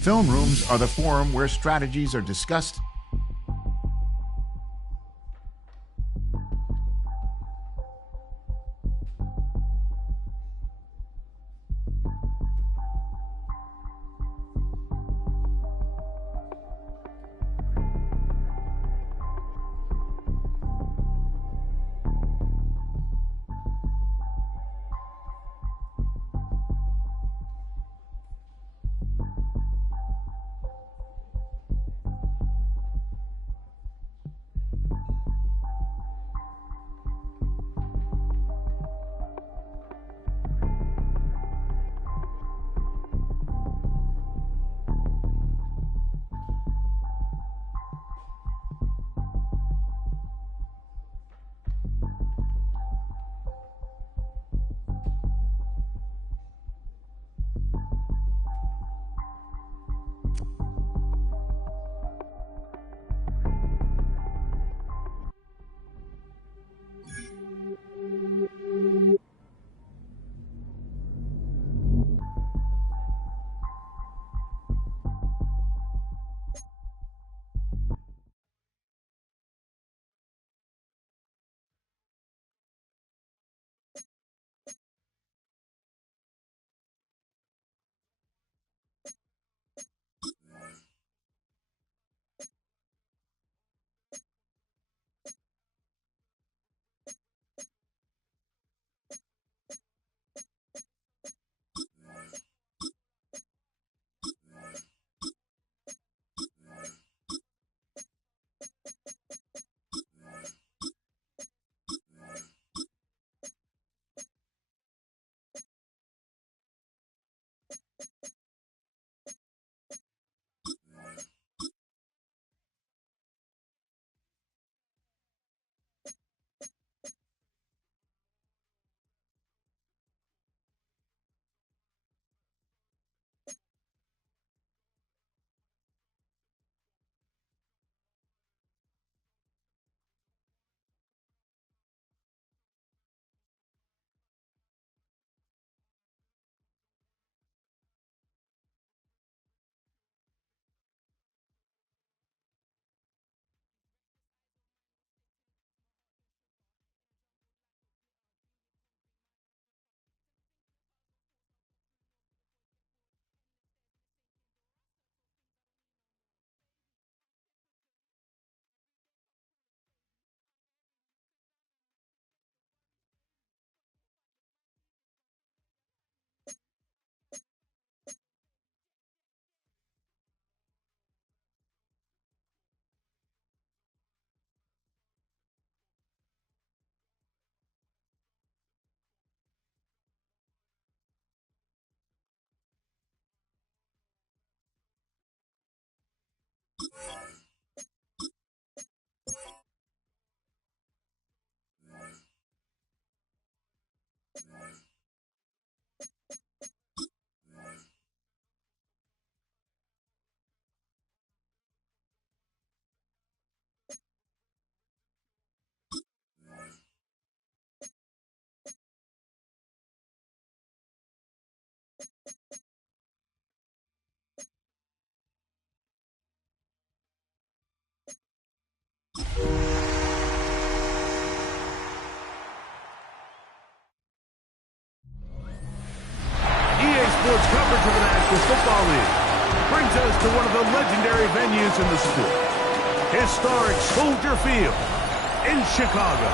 Film rooms are the forum where strategies are discussed Sports coverage of the National Football League brings us to one of the legendary venues in the sport, historic Soldier Field in Chicago.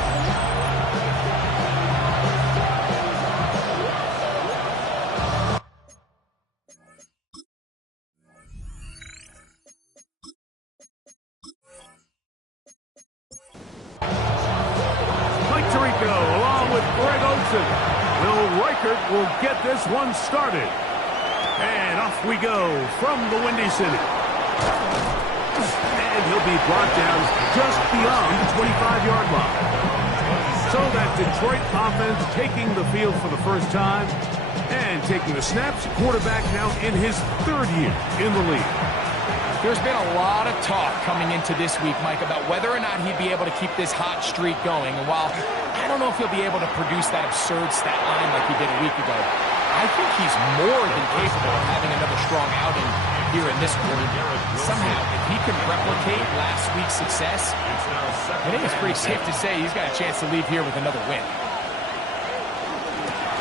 Mike Tirico along with Greg Olsen. Will Reichert will get this one started. And off we go from the Windy City. And he'll be brought down just beyond the 25-yard line. So that Detroit offense taking the field for the first time and taking the snaps. Quarterback now in his third year in the league. There's been a lot of talk coming into this week, Mike, about whether or not he'd be able to keep this hot streak going. And while I don't know if he'll be able to produce that absurd stat line like he did a week ago, I think he's more than capable of having another strong outing here in this quarter. Somehow, if he can replicate last week's success, I think it's pretty safe to say he's got a chance to leave here with another win.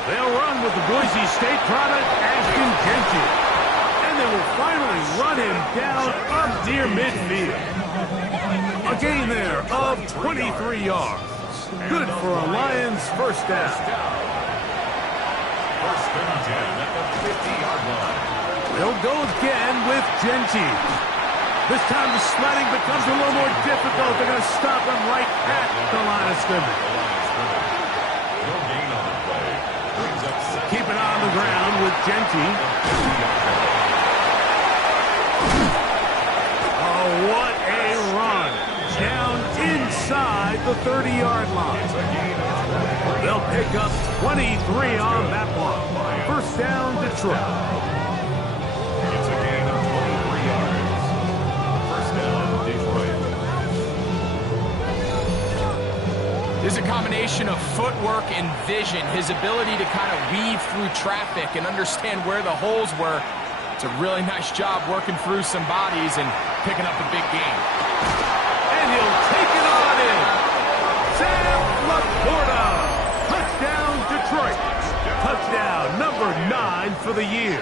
They'll run with the Boise State product, Ashton Genty. And they will finally run him down up near midfield. A gain there of 23 yards. Good for a Lions first down. First and 10 at the 50-yard line. They'll go again with Genty. This time the sledding becomes a little more difficult. They're going to stop him right at the line of scrimmage. No gain on the play. Brings up second. Keep it on the ground with Genty. Oh, what a run. Down inside the 30-yard line. They'll pick up 23 on that one. First down, Detroit. It's a gain of 23 yards. First down, Detroit. There's a combination of footwork and vision, his ability to kind of weave through traffic and understand where the holes were. It's a really nice job working through some bodies and picking up a big gain. And he'll take it on in. Sam Laporta. Touchdown, Detroit. Touchdown number 9 for the year.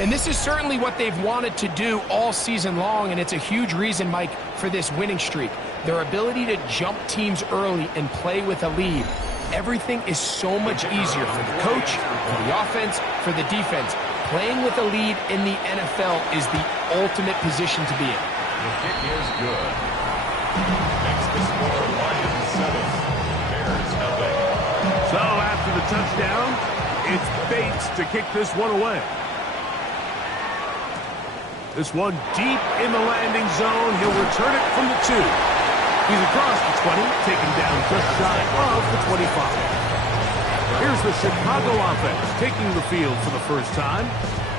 And this is certainly what they've wanted to do all season long, and it's a huge reason, Mike, for this winning streak. Their ability to jump teams early and play with a lead. Everything is so much easier for the coach, for the offense, for the defense. Playing with a lead in the NFL is the ultimate position to be in. The kick is good. Next to score, Lions 7, Bears nothing. So after the touchdown, it's Bates to kick this one away. This one deep in the landing zone. He'll return it from the 2. He's across the 20, taken down just shy of the 25. Here's the Chicago offense taking the field for the first time.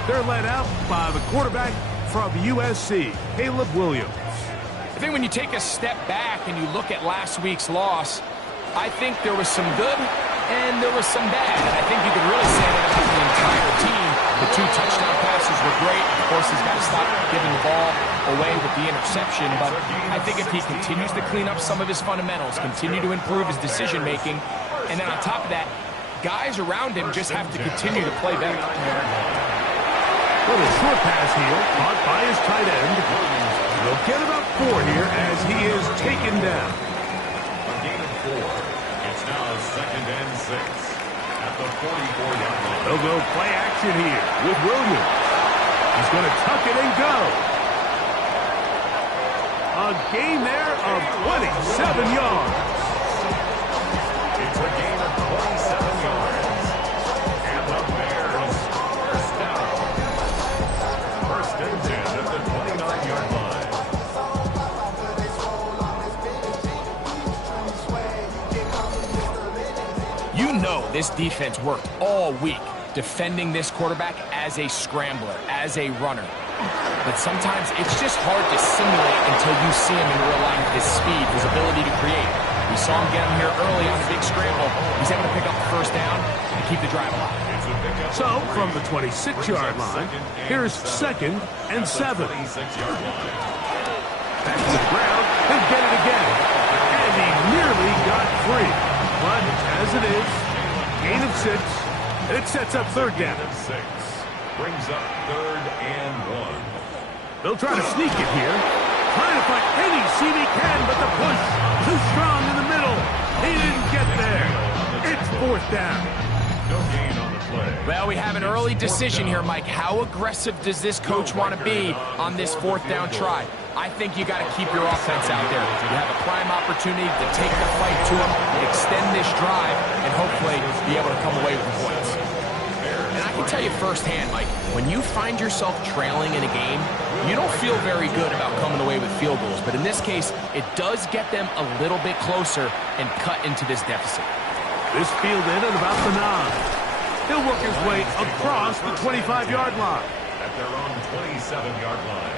They're led out by the quarterback from USC, Caleb Williams. I think when you take a step back and you look at last week's loss, I think there was some good and there was some bad. And I think you could really say that about the entire team. The 2 touchdown passes were great. Of course, he's got to stop giving the ball away with the interception. But I think if he continues to clean up some of his fundamentals, continue to improve his decision-making, and then on top of that, guys around him just have to continue to play better. Little short pass here, caught by his tight end. They'll get about 4 here as he is taken down. A gain of 4. It's now second and 6 at the 44-yard line. They'll go play action here with Williams. He's going to tuck it and go. A gain there of 27 yards. It's a gain of 27 yards. And the Bears first down. First and 10 at the 29-yard line. You know this defense worked all week defending this quarterback as a scrambler, as a runner. But sometimes it's just hard to simulate until you see him in real life, his speed, his ability to create. We saw him get him here early on a big scramble. He's able to pick up the first down and keep the drive alive. So, from the 26-yard line, here's second and 7. Back to the ground, he'll get it again. And he nearly got free. But as it is, gain of 6, and it sets up third down. 6 brings up third and 1. They'll try to sneak it here. Trying to find any seam he can, but the push too strong in the middle. He didn't get there. It's fourth down. No gain on the play. Well, we have an early decision here, Mike. How aggressive does this coach want to be on this fourth down try? I think you got to keep your offense out there. You have a prime opportunity to take the fight to him, extend this drive, and hopefully be able to come away with points. And I can tell you firsthand, Mike, when you find yourself trailing in a game, you don't feel very good about coming away with field goals. But in this case, it does get them a little bit closer and cut into this deficit. This fielded at about the 9. He'll work his way across the 25-yard line. At their own 27-yard line.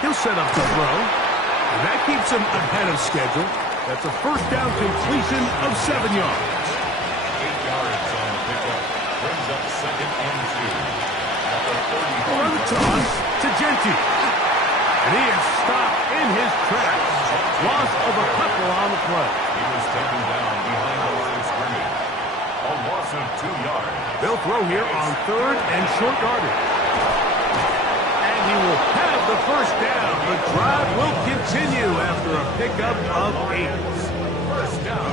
He'll set up the throw. And that keeps him ahead of schedule. That's a first down completion of 7 yards. 8 yards on the pickup. Brings up second and 2. At the 30. On the toss to Genti. And he is stopped in his tracks. Loss of a couple on the play. He was taken down behind the line of scrimmage. A loss of 2 yards. They'll throw here on third and short yardage. And he will have the first down. The drive will continue after a pickup of 8. First down.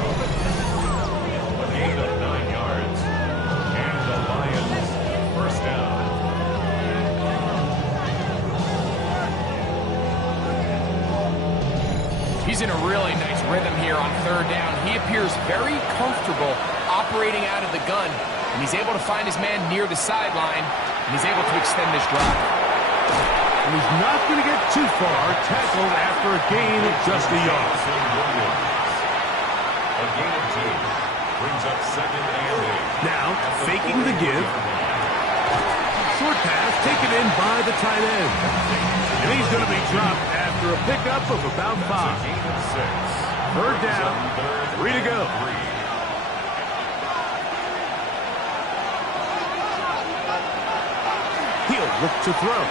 A gain of 9 yards. And the Lions first down. He's in a really nice rhythm here on third down. He appears very comfortable operating out of the gun, and he's able to find his man near the sideline, and he's able to extend this drive. And he's not going to get too far, tackled after a gain of just a yard. A gain of 2. Brings up second and 8. Now, faking the give. Short pass taken in by the tight end. And he's going to be dropped after a pickup of about 5. Gain of 6. Third down, 3 to go. He'll look to throw.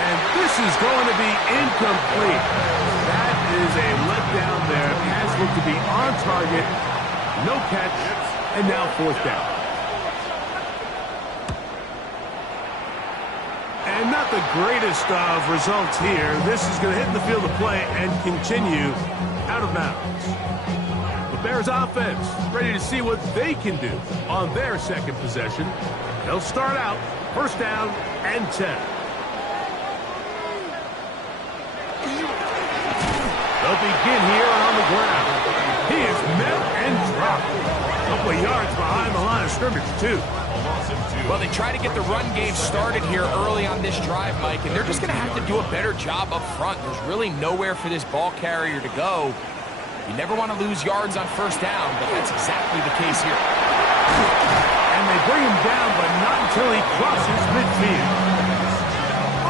And this is going to be incomplete. That is a letdown there. Pass looked to be on target. No catch. And now fourth down. And not the greatest of results here. This is going to hit the field of play and continue out of bounds. The Bears offense ready to see what they can do on their second possession. They'll start out first down and 10. They'll begin here on the ground. He is met and dropped. A couple of yards behind the line of scrimmage, too. Well, they try to get the run game started here early on this drive, Mike, and they're just going to have to do a better job up front. There's really nowhere for this ball carrier to go. You never want to lose yards on first down, but that's exactly the case here. And they bring him down, but not until he crosses midfield.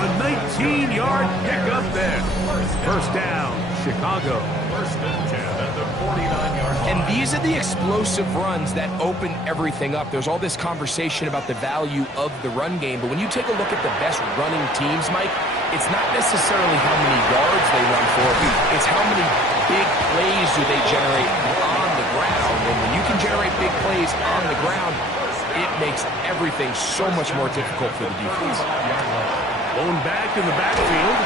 A 19-yard pickup there. First down, Chicago. First and 10 at the 49-yard line. And these are the explosive runs that open everything up. There's all this conversation about the value of the run game, but when you take a look at the best running teams, Mike, it's not necessarily how many yards they run for, it's how many big plays do they generate on the ground. And when you can generate big plays on the ground, it makes everything so much more difficult for the defense. Blown back in the backfield.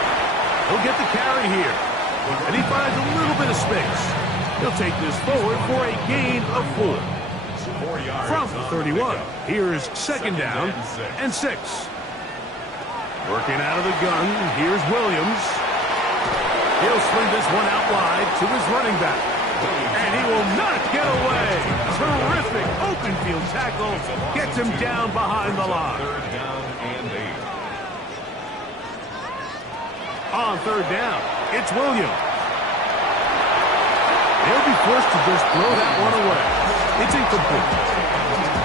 He'll get the carry here. And he finds a little bit of space. He'll take this forward for a gain of 4. 4 yards From the 31. pickup. Here's second down and 6. Working out of the gun. Here's Williams. He'll swing this one out wide to his running back. And he will not get away. Terrific open field tackle. Gets him down behind the line. Third down and 8. On third down, it's Williams. He'll be forced to just throw that one away. It's incomplete.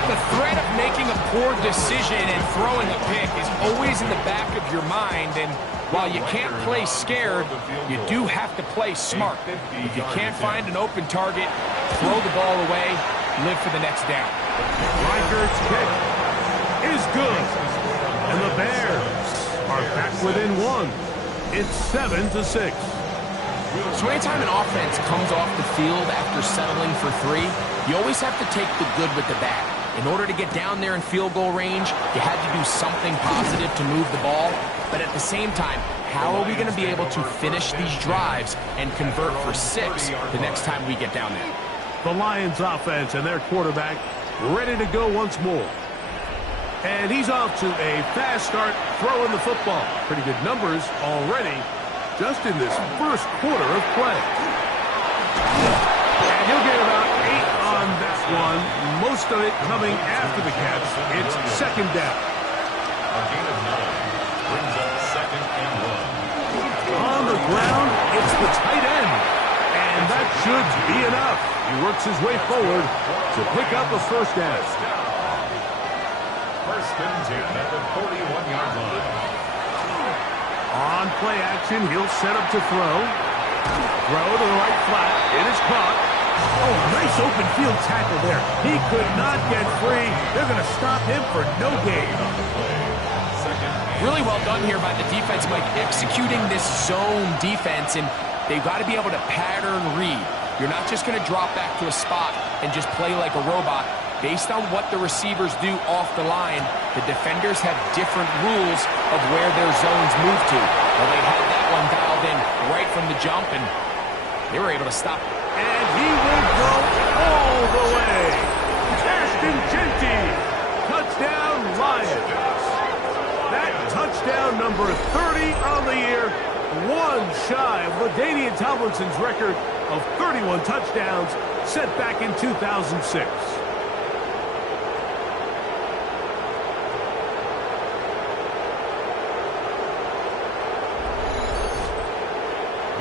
The threat of making a poor decision and throwing a pick is always in the back of your mind, and while you can't play scared, you do have to play smart. If you can't find an open target, throw the ball away, live for the next down. Reichert's kick is good. And the Bears are back within 1. It's 7-6. So anytime an offense comes off the field after settling for 3, you always have to take the good with the bad. In order to get down there in field goal range, you had to do something positive to move the ball. But at the same time, how are we going to be able to finish these drives and convert for 6 the next time we get down there? The Lions offense and their quarterback ready to go once more. And he's off to a fast start throwing the football. Pretty good numbers already just in this first quarter of play. And he'll get about 8 on that one. Most of it coming after the catch. It's second down. A gain of 9. Brings up second and 1. On the ground, it's the tight end. And that should be enough. He works his way forward to pick up a first down. First and 10 at the 41-yard line. On play action, he'll set up to throw. Throw to the right flat. It is caught. Oh, nice open field tackle there. He could not get free. They're going to stop him for no gain. Really well done here by the defense, Mike, executing this zone defense, and they've got to be able to pattern read. You're not just going to drop back to a spot and just play like a robot. Based on what the receivers do off the line, the defenders have different rules of where their zones move to. Well, they had that one dialed in right from the jump, and they were able to stop it. And he will go all the way. Ashton Genty, touchdown Lions. That touchdown number 30 on the year, one shy of LaDainian Tomlinson's record of 31 touchdowns set back in 2006.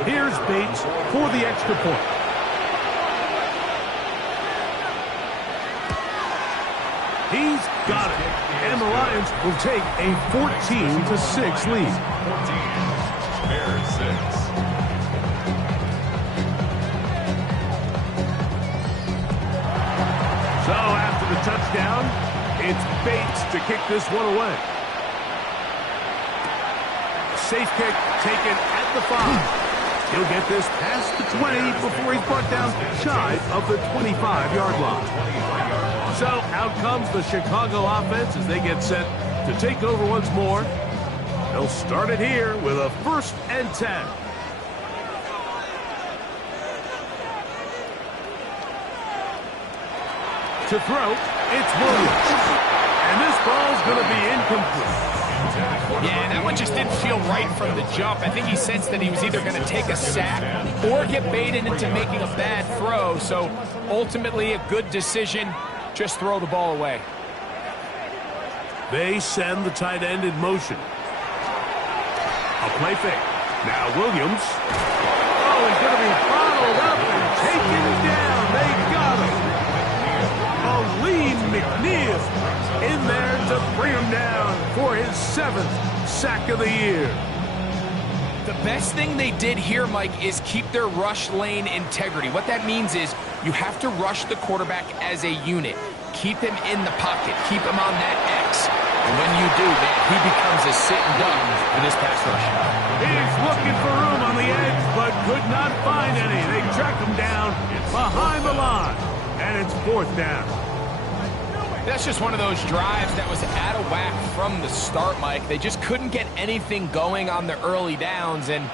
Here's Bates for the extra point. He's got it. And the Lions will take a 14-6 lead. 14, Bears 6. So after the touchdown, it's Bates to kick this one away. Safe kick taken at the 5. He'll get this past the 20 before he's brought down shy of the 25-yard line. So out comes the Chicago offense as they get set to take over once more. They'll start it here with a 1st and 10. To throw, it's Williams. And this ball's going to be incomplete. Yeah, that one just didn't feel right from the jump. I think he sensed that he was either going to take a sack or get baited into making a bad throw. So ultimately a good decision. Just throw the ball away. They send the tight end in motion. A play fake. Now Williams. Oh, he's going to be followed up and taken down. They got him. Aleem McNeil in there to bring him down for his 7th sack of the year. The best thing they did here, Mike, is keep their rush lane integrity. What that means is you have to rush the quarterback as a unit. Keep him in the pocket. Keep him on that X. And when you do, man, he becomes a sit-and duck for this pass rush. He's looking for room on the edge, but could not find any. They track him down behind the line, and it's 4th down. That's just one of those drives that was out of whack from the start, Mike. They just couldn't get anything going on the early downs, and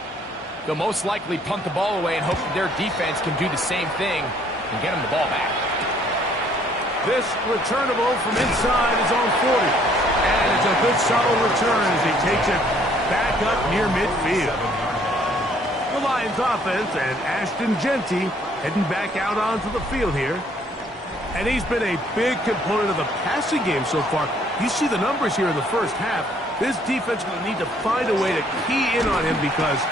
they'll most likely punt the ball away and hope that their defense can do the same thing and get them the ball back. This returnable from inside is on 40. And it's a good solid return as he takes it back up near midfield. The Lions offense and Ashton Genty heading back out onto the field here. And he's been a big component of the passing game so far. You see the numbers here in the first half. This defense is going to need to find a way to key in on him because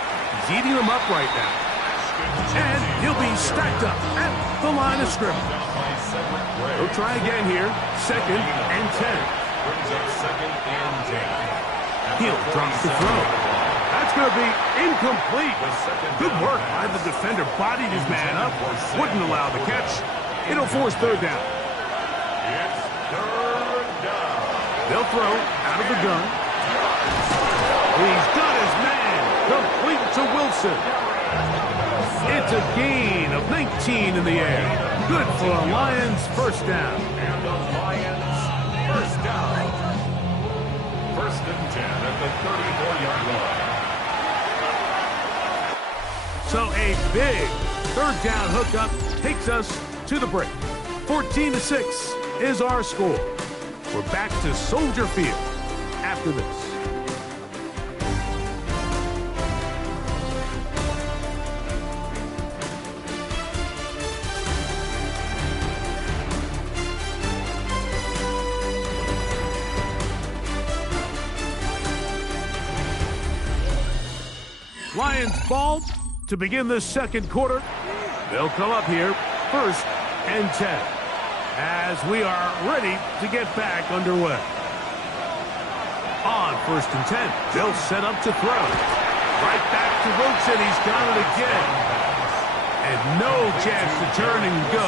he's eating them up right now. And he'll be stacked up at the line of scrimmage. He'll try again here. 2nd and 10. He'll drop the throw. That's going to be incomplete. Good work by the defender. Bodied his man up. Wouldn't allow the catch. It'll force 3rd down. It's 3rd down. They'll throw out of the gun. He's got his man. Complete to Wilson. It's a gain of 19 in the air. Good for a Lions 1st down. And the Lions 1st down. 1st and 10 at the 34-yard line. So a big 3rd down hookup takes us to the break. 14-6 is our score. We're back to Soldier Field after this. Lions ball to begin this 2nd quarter. They'll come up here 1st and 10 as we are ready to get back underway. On 1st and 10, they'll set up to throw. Right back to Wilson. He's got it again. And no chance to turn and go.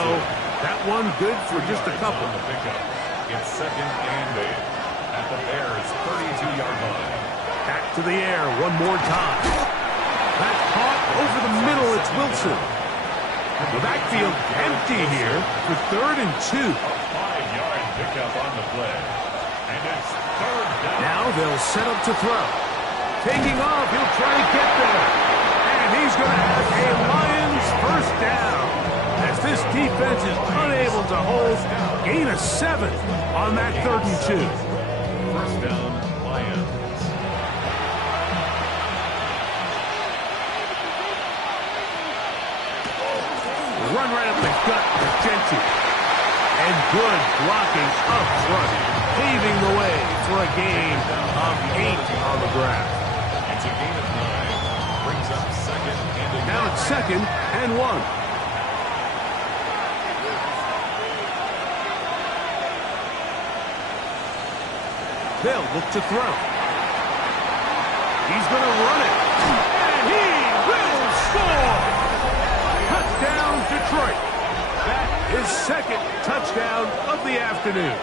That one good for just a couple. It's 2nd and 8 at the Bears' 32-yard line. Back to the air one more time. That's caught over the middle. It's Wilson. The backfield empty here for 3rd and 2. A 5-yard pickup on the play. And it's 3rd down. Now they'll set up to throw. Taking off, he'll try to get there. And he's going to have a Lions first down. As this defense is unable to hold, gain of 7 on that 3rd and 2. First down, Lions. Run right up the gut for Genty. And good blocking up front, paving the way for a gain of 8 on the ground. It's a gain of 9. Brings up 2nd and 1. Now it's 2nd and 1. They'll look to throw. He's going to run it. And he will score! Touchdown, Detroit. That is 2nd touchdown of the afternoon.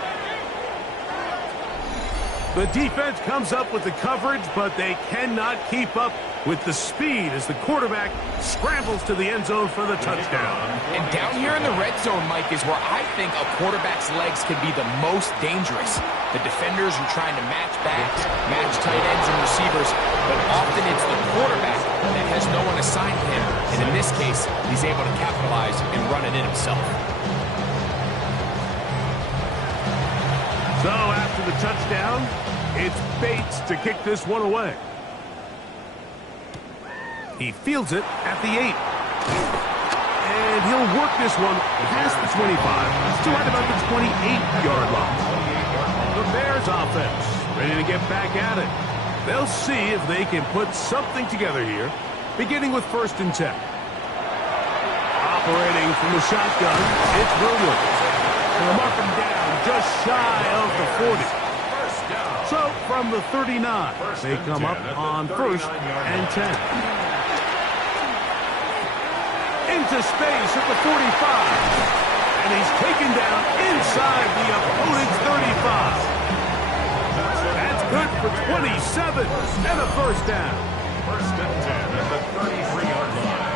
The defense comes up with the coverage, but they cannot keep up with the speed as the quarterback scrambles to the end zone for the touchdown. And down here in the red zone, Mike, is where I think a quarterback's legs can be the most dangerous. The defenders are trying to match backs, match tight ends and receivers, but often it's the quarterback that has no one assigned to him. And in this case, he's able to capitalize and run it in himself. So after the touchdown, it's Bates to kick this one away. He fields it at the 8. And he'll work this one past the 25. Still at about the 28-yard line. The Bears offense ready to get back at it. They'll see if they can put something together here, beginning with 1st and 10. Operating from the shotgun, it's Williams. And they'll mark him down just shy of the 40. So from the 39, they come up on 1st and 10. Into space at the 45. And he's taken down inside the opponent's 35. That's good for 27 and a first down. 1st and 10 at the 33-yard line.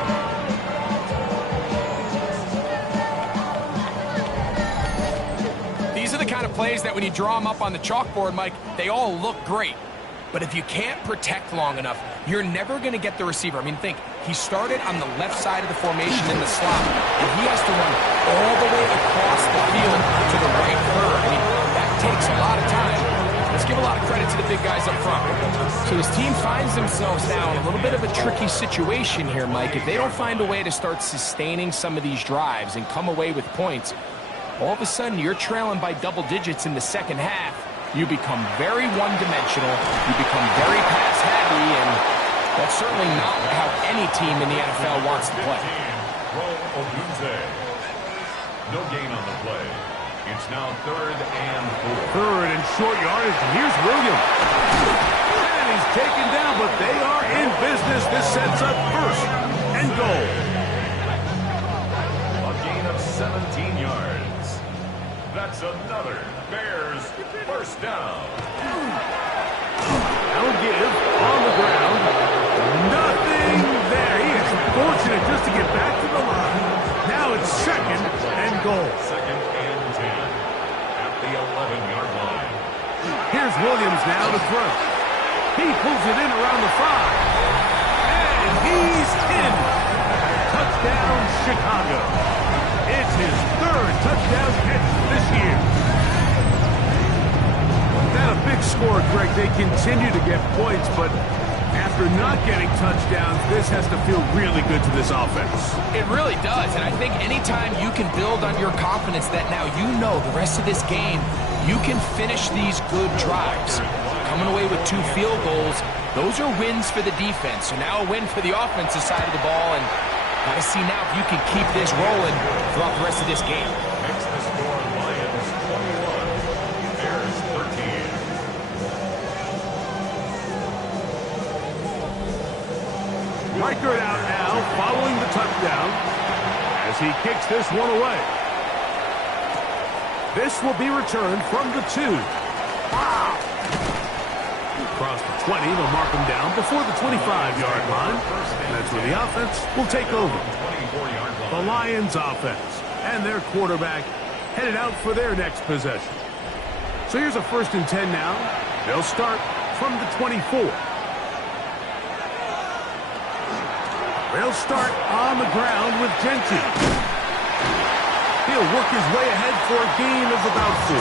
These are the kind of plays that when you draw them up on the chalkboard, Mike, they all look great. But if you can't protect long enough, you're never going to get the receiver. I mean, think, he started on the left side of the formation in the slot, and he has to run all the way across the field to the right third. I mean, that takes a lot of time. Let's give a lot of credit to the big guys up front. So his team finds themselves now in a little bit of a tricky situation here, Mike. If they don't find a way to start sustaining some of these drives and come away with points, all of a sudden you're trailing by double digits in the second half. You become very one-dimensional, you become very pass-heavy, and that's certainly not how any team in the NFL wants to play. No gain on the play. It's now 3rd and 4. 3rd and short yardage, and here's Williams. And he's taken down, but they are in business. This sets up 1st and goal. A gain of 17 yards. That's another Bears first down. Now give on the ground. Nothing there. He is fortunate just to get back to the line. Now it's 2nd and goal. 2nd and 10 at the 11-yard line. Here's Williams now to throw. He pulls it in around the 5. And he's in. Touchdown, Chicago. It's his 3rd touchdown catch this year. Not a big score, Greg. They continue to get points, but after not getting touchdowns, this has to feel really good to this offense. It really does, and I think anytime you can build on your confidence that now you know the rest of this game, you can finish these good drives. Coming away with 2 field goals, those are wins for the defense. So now a win for the offensive side of the ball, and got to see now if you can keep this rolling throughout the rest of this game. Makes the score Lions 21, Bears 13. Riker out now, following the touchdown, as he kicks this one away. This will be returned from the 2. Wow! Across the 20, they'll mark him down before the 25-yard line. And that's where the offense will take over. The Lions offense and their quarterback headed out for their next possession. So here's a 1st and 10 now. They'll start from the 24. They'll start on the ground with Genty. He'll work his way ahead for a gain of about 4.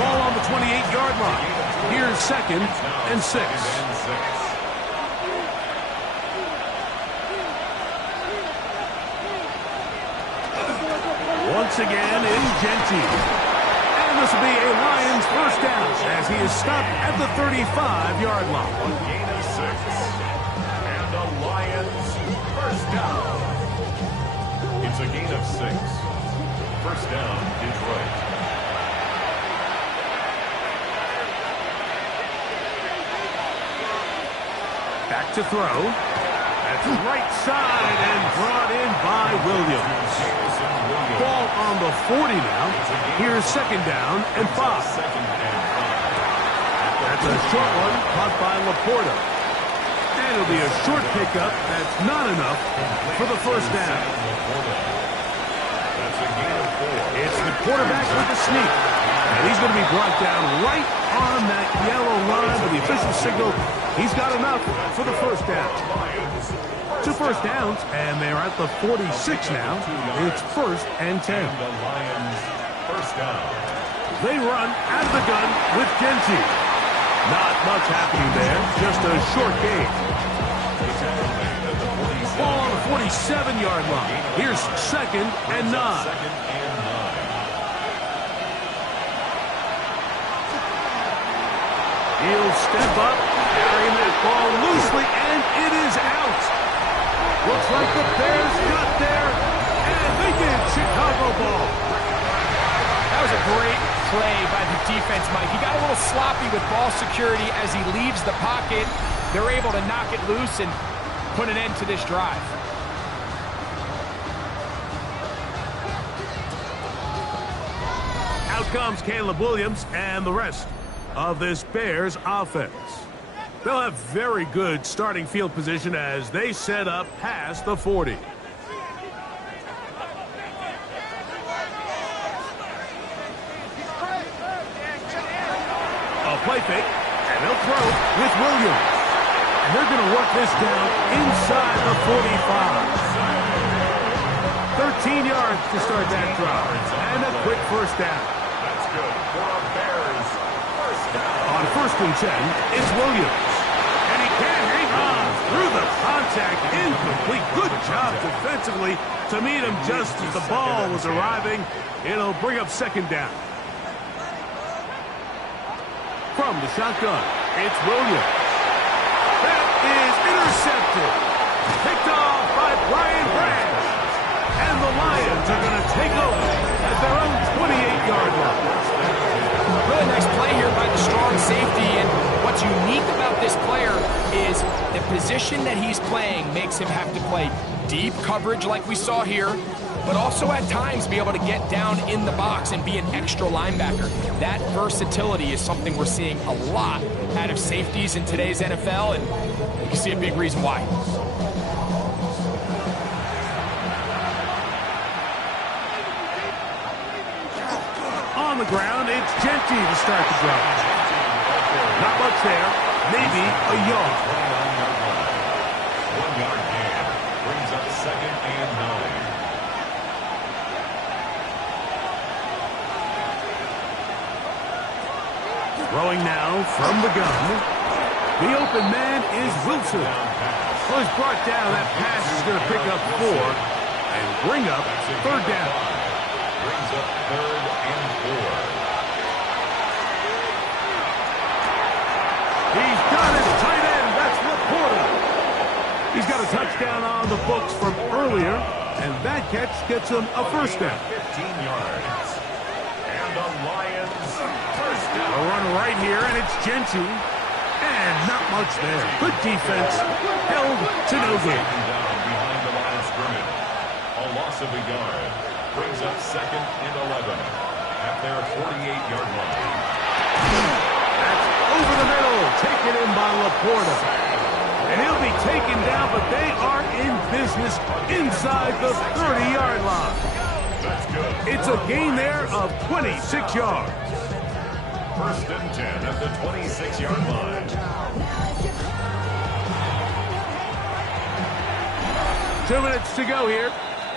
Ball on the 28-yard line. Here's 2nd and 6. Once again in Genty. And this will be a Lions 1st down as he is stopped at the 35-yard line. Gain of 6. And the Lions 1st down. It's a gain of 6. 1st down, Detroit. Back to throw. That's right side and brought in by Williams. Ball on the 40 now. Here's 2nd down and 5. That's a short one caught by Laporta. And it'll be a short pickup. That's not enough for the 1st down. It's the quarterback with the sneak. And he's going to be brought down right on that yellow line with the official signal. He's got enough for the 1st down. 2 1st downs, and they're at the 46 now. It's 1st and 10. The Lions 1st down. They run out of the gun with Genty. Not much happening there, just a short gain. Ball on the 47-yard line. Here's 2nd and 9. He'll step up, carrying that ball loosely, and it is out. Looks like the Bears got there, and they did. Chicago ball. That was a great play by the defense, Mike. He got a little sloppy with ball security as he leaves the pocket. They're able to knock it loose and put an end to this drive. Out comes Caleb Williams and the rest of this Bears offense. They'll have very good starting field position as they set up past the 40. A play fake, and they'll throw with Williams. And they're going to work this down inside the 45. 13 yards to start that drive. And a quick 1st down. That's good for a Bears 1st down. On 1st and 10, it's Williams. And he can't hang on through the contact. Incomplete. Good job defensively to meet him just as the ball was arriving. It'll bring up 2nd down. From the shotgun, it's Williams. That is intercepted. Picked off by Brian Branch. And the Lions are going to take over at their own 28-yard line. Really nice play here by the strong safety, and what's unique about this player is the position that he's playing makes him have to play deep coverage like we saw here, but also at times be able to get down in the box and be an extra linebacker. That versatility is something we're seeing a lot out of safeties in today's NFL, and you can see a big reason why. On the ground, it's Genty to start the drive. Not much there, maybe a yard. 1-yard gain brings up 2nd and 9. Throwing now from the gun. The open man is Wilson. Well, he's brought down. That pass is going to pick up 4 and bring up 3rd down. Brings up 3rd and 4. He's got his tight end. That's Laporta. He's got a touchdown on the books from earlier, and that catch gets him a 1st down. 15 yards. And the Lions 1st down. A run right here, and it's Genty. And And not much there. Good defense. Held to no gain. Down behind the line of scrimmage. A loss of a yard. Brings up 2nd and 11 at their 48-yard line. That's over the middle. Taken in by Laporta. And he'll be taken down, but they are in business inside the 30-yard line. That's good. It's a gain there of 26 yards. 1st and 10 at the 26-yard line. 2 minutes to go here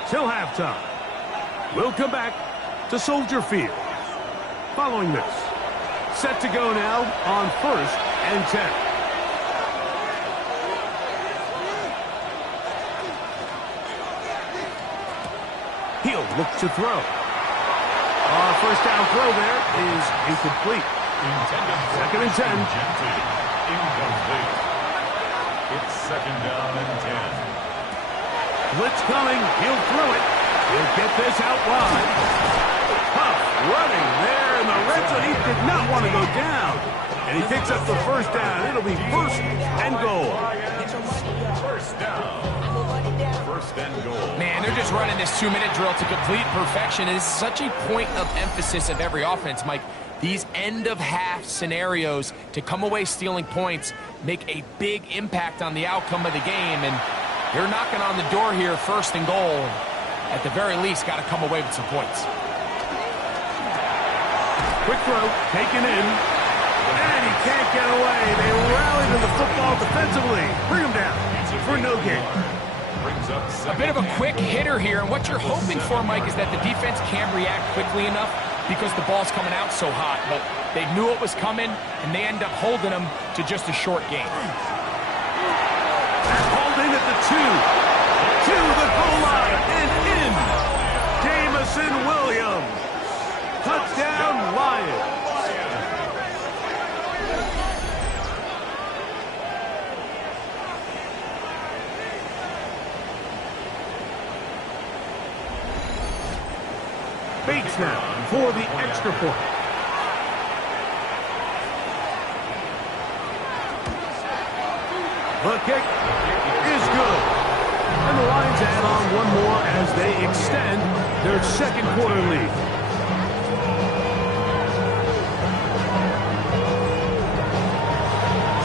till halftime. We'll come back to Soldier Field. Following this, set to go now on 1st and 10. He'll look to throw. First down throw there is incomplete. 2nd and 10. Incomplete. It's 2nd down and 10. Blitz coming. He'll throw it. He'll get this out wide. Tough running there in the red zone. He did not want to go down. And he picks up the first down. It'll be 1st and goal. First down. 1st and goal. Man, they're just running this 2-minute drill to complete perfection. It is such a point of emphasis of every offense, Mike. These end-of-half scenarios to come away stealing points make a big impact on the outcome of the game. And they're knocking on the door here, 1st and goal. At the very least, got to come away with some points. Quick throw, taken in. And he can't get away. They rally to the football defensively. Bring him down for no gain. A bit of a quick hitter here, and what you're hoping for, Mike, is that the defense can't react quickly enough because the ball's coming out so hot. But they knew it was coming, and they end up holding them to just a short gain. Hauled in at the 2. To the goal line and in. Jamison Williams. Touchdown, Lions. Bates now for the extra point. The kick is good. And the Lions add on one more as they extend their 2nd quarter lead.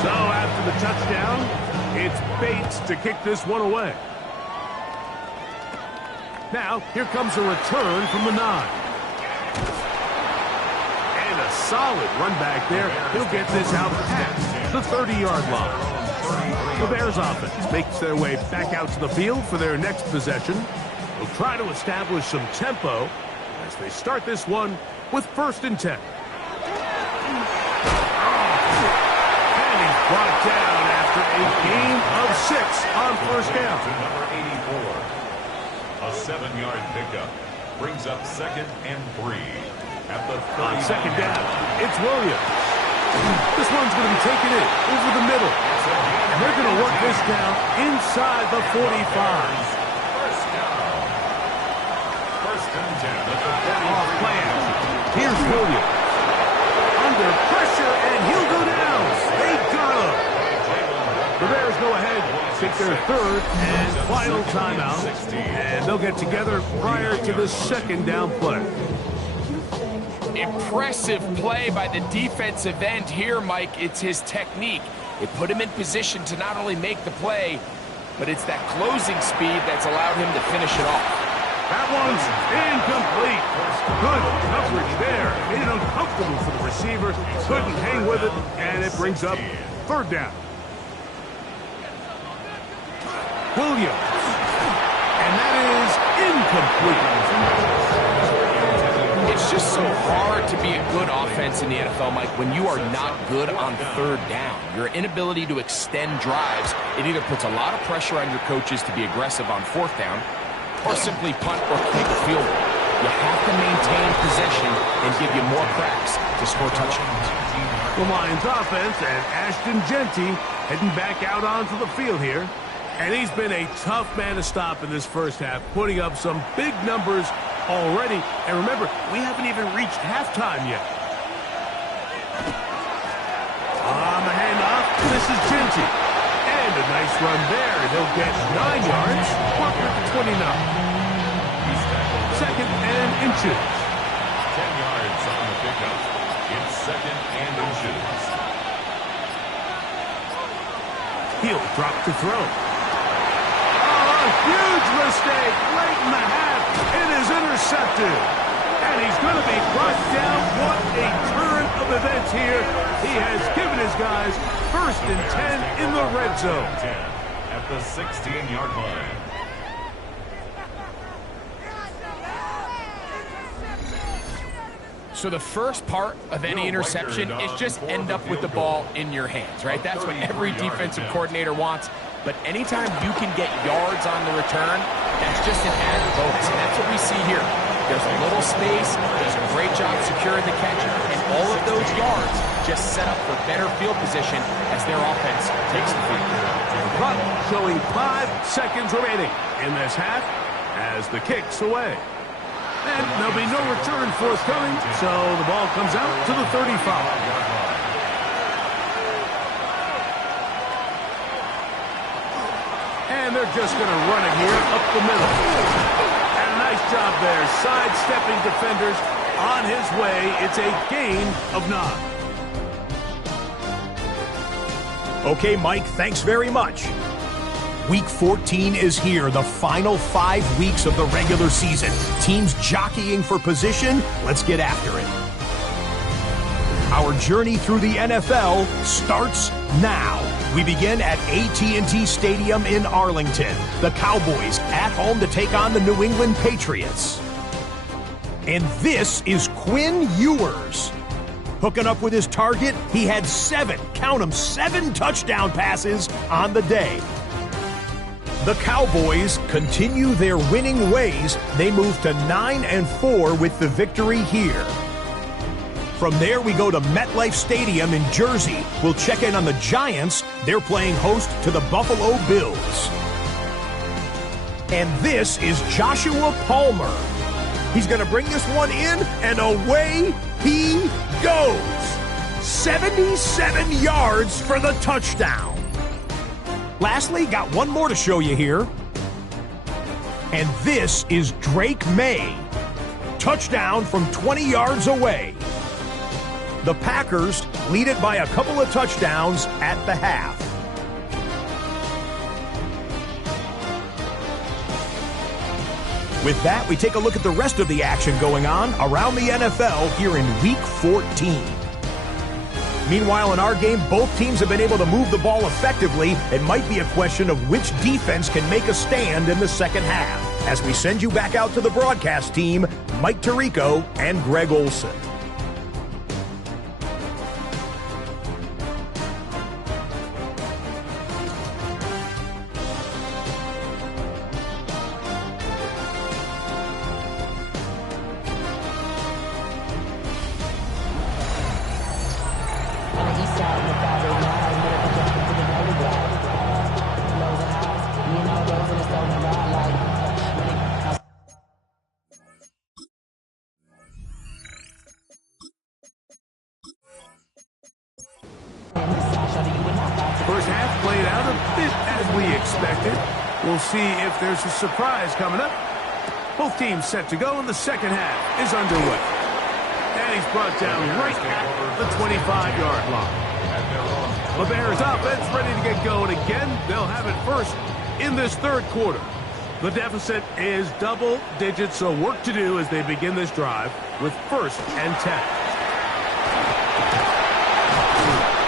So after the touchdown, it's Bates to kick this one away. Now, here comes a return from the 9. And a solid run back there. He'll get this out past the 30-yard line. The Bears offense makes their way back out to the field for their next possession. They'll try to establish some tempo as they start this one with 1st and 10. And he's brought down after a gain of 6 on 1st down. To number 84. A 7-yard pickup brings up 2nd and 3 at the 30. On 2nd down, it's Williams. This one's going to be taken in over the middle. And they're going to work this down inside the 45. First down. 1st and 10 at the 30. Off plan. Here's Williams. Under pressure, and he'll go down. They got him. The Bears go ahead, take their 3rd and final timeout, and they'll get together prior to the 2nd down play. Impressive play by the defensive end here, Mike. It's his technique. It put him in position to not only make the play, but it's that closing speed that's allowed him to finish it off. That one's incomplete. Good coverage there. Made it uncomfortable for the receiver. Couldn't hang with it, and it brings up 3rd down. Williams. And that is incomplete. It's just so hard to be a good offense in the NFL, Mike, when you are not good on 3rd down. Your inability to extend drives, it either puts a lot of pressure on your coaches to be aggressive on 4th down, or simply punt or kick a field goal. You have to maintain possession and give you more cracks to score touchdowns. The Lions offense and Ashton Genty heading back out onto the field here. And he's been a tough man to stop in this 1st half, putting up some big numbers already. And remember, we haven't even reached halftime yet. On the handoff to the This is Ginty. And a nice run there. He'll get 9 yards. Mark at the 29. Second and inches. 10 yards on the pickup. It's second and inches. He'll drop to throw. Oh, a huge mistake late in the half. It is intercepted. And he's going to be brought down. What a turn of events here. He has given his guys first and 10 in the red zone. 10 at the 16-yard line. So the first part of any interception is just end up with the ball in your hands, right? That's what every defensive coordinator wants. But anytime you can get yards on the return, that's just an added bonus. And that's what we see here. There's a little space, does a great job securing the catch, and all of those yards just set up for better field position as their offense takes the field. Clock showing 5 seconds remaining in this half as the kick's away. And there'll be no return forthcoming, so the ball comes out to the 35. And they're just going to run it here up the middle. And a nice job there, sidestepping defenders on his way. It's a gain of 9. Okay, Mike, thanks very much. Week 14 is here, the final 5 weeks of the regular season. Teams jockeying for position. Let's get after it. Our journey through the NFL starts now. We begin at AT&T Stadium in Arlington. The Cowboys at home to take on the New England Patriots. And this is Quinn Ewers. Hooking up with his target, he had 7 touchdown passes on the day. The Cowboys continue their winning ways. They move to 9-4 with the victory here. From there, we go to MetLife Stadium in Jersey. We'll check in on the Giants. They're playing host to the Buffalo Bills. And this is Joshua Palmer. He's going to bring this one in, and away he goes. 77 yards for the touchdown. Lastly, got one more to show you here. And this is Drake May. Touchdown from 20 yards away. The Packers lead it by a couple of touchdowns at the half. With that, we take a look at the rest of the action going on around the NFL here in Week 14. Meanwhile, in our game, both teams have been able to move the ball effectively. It might be a question of which defense can make a stand in the second half. As we send you back out to the broadcast team, Mike Tirico and Greg Olson. First half played out a bit as we expected. We'll see if there's a surprise coming up. Both teams set to go, and the second half is underway. And he's brought down right at the 25-yard line. The Bears offense ready to get going again. They'll have it first in this third quarter. The deficit is double digits, so work to do as they begin this drive with 1st and 10.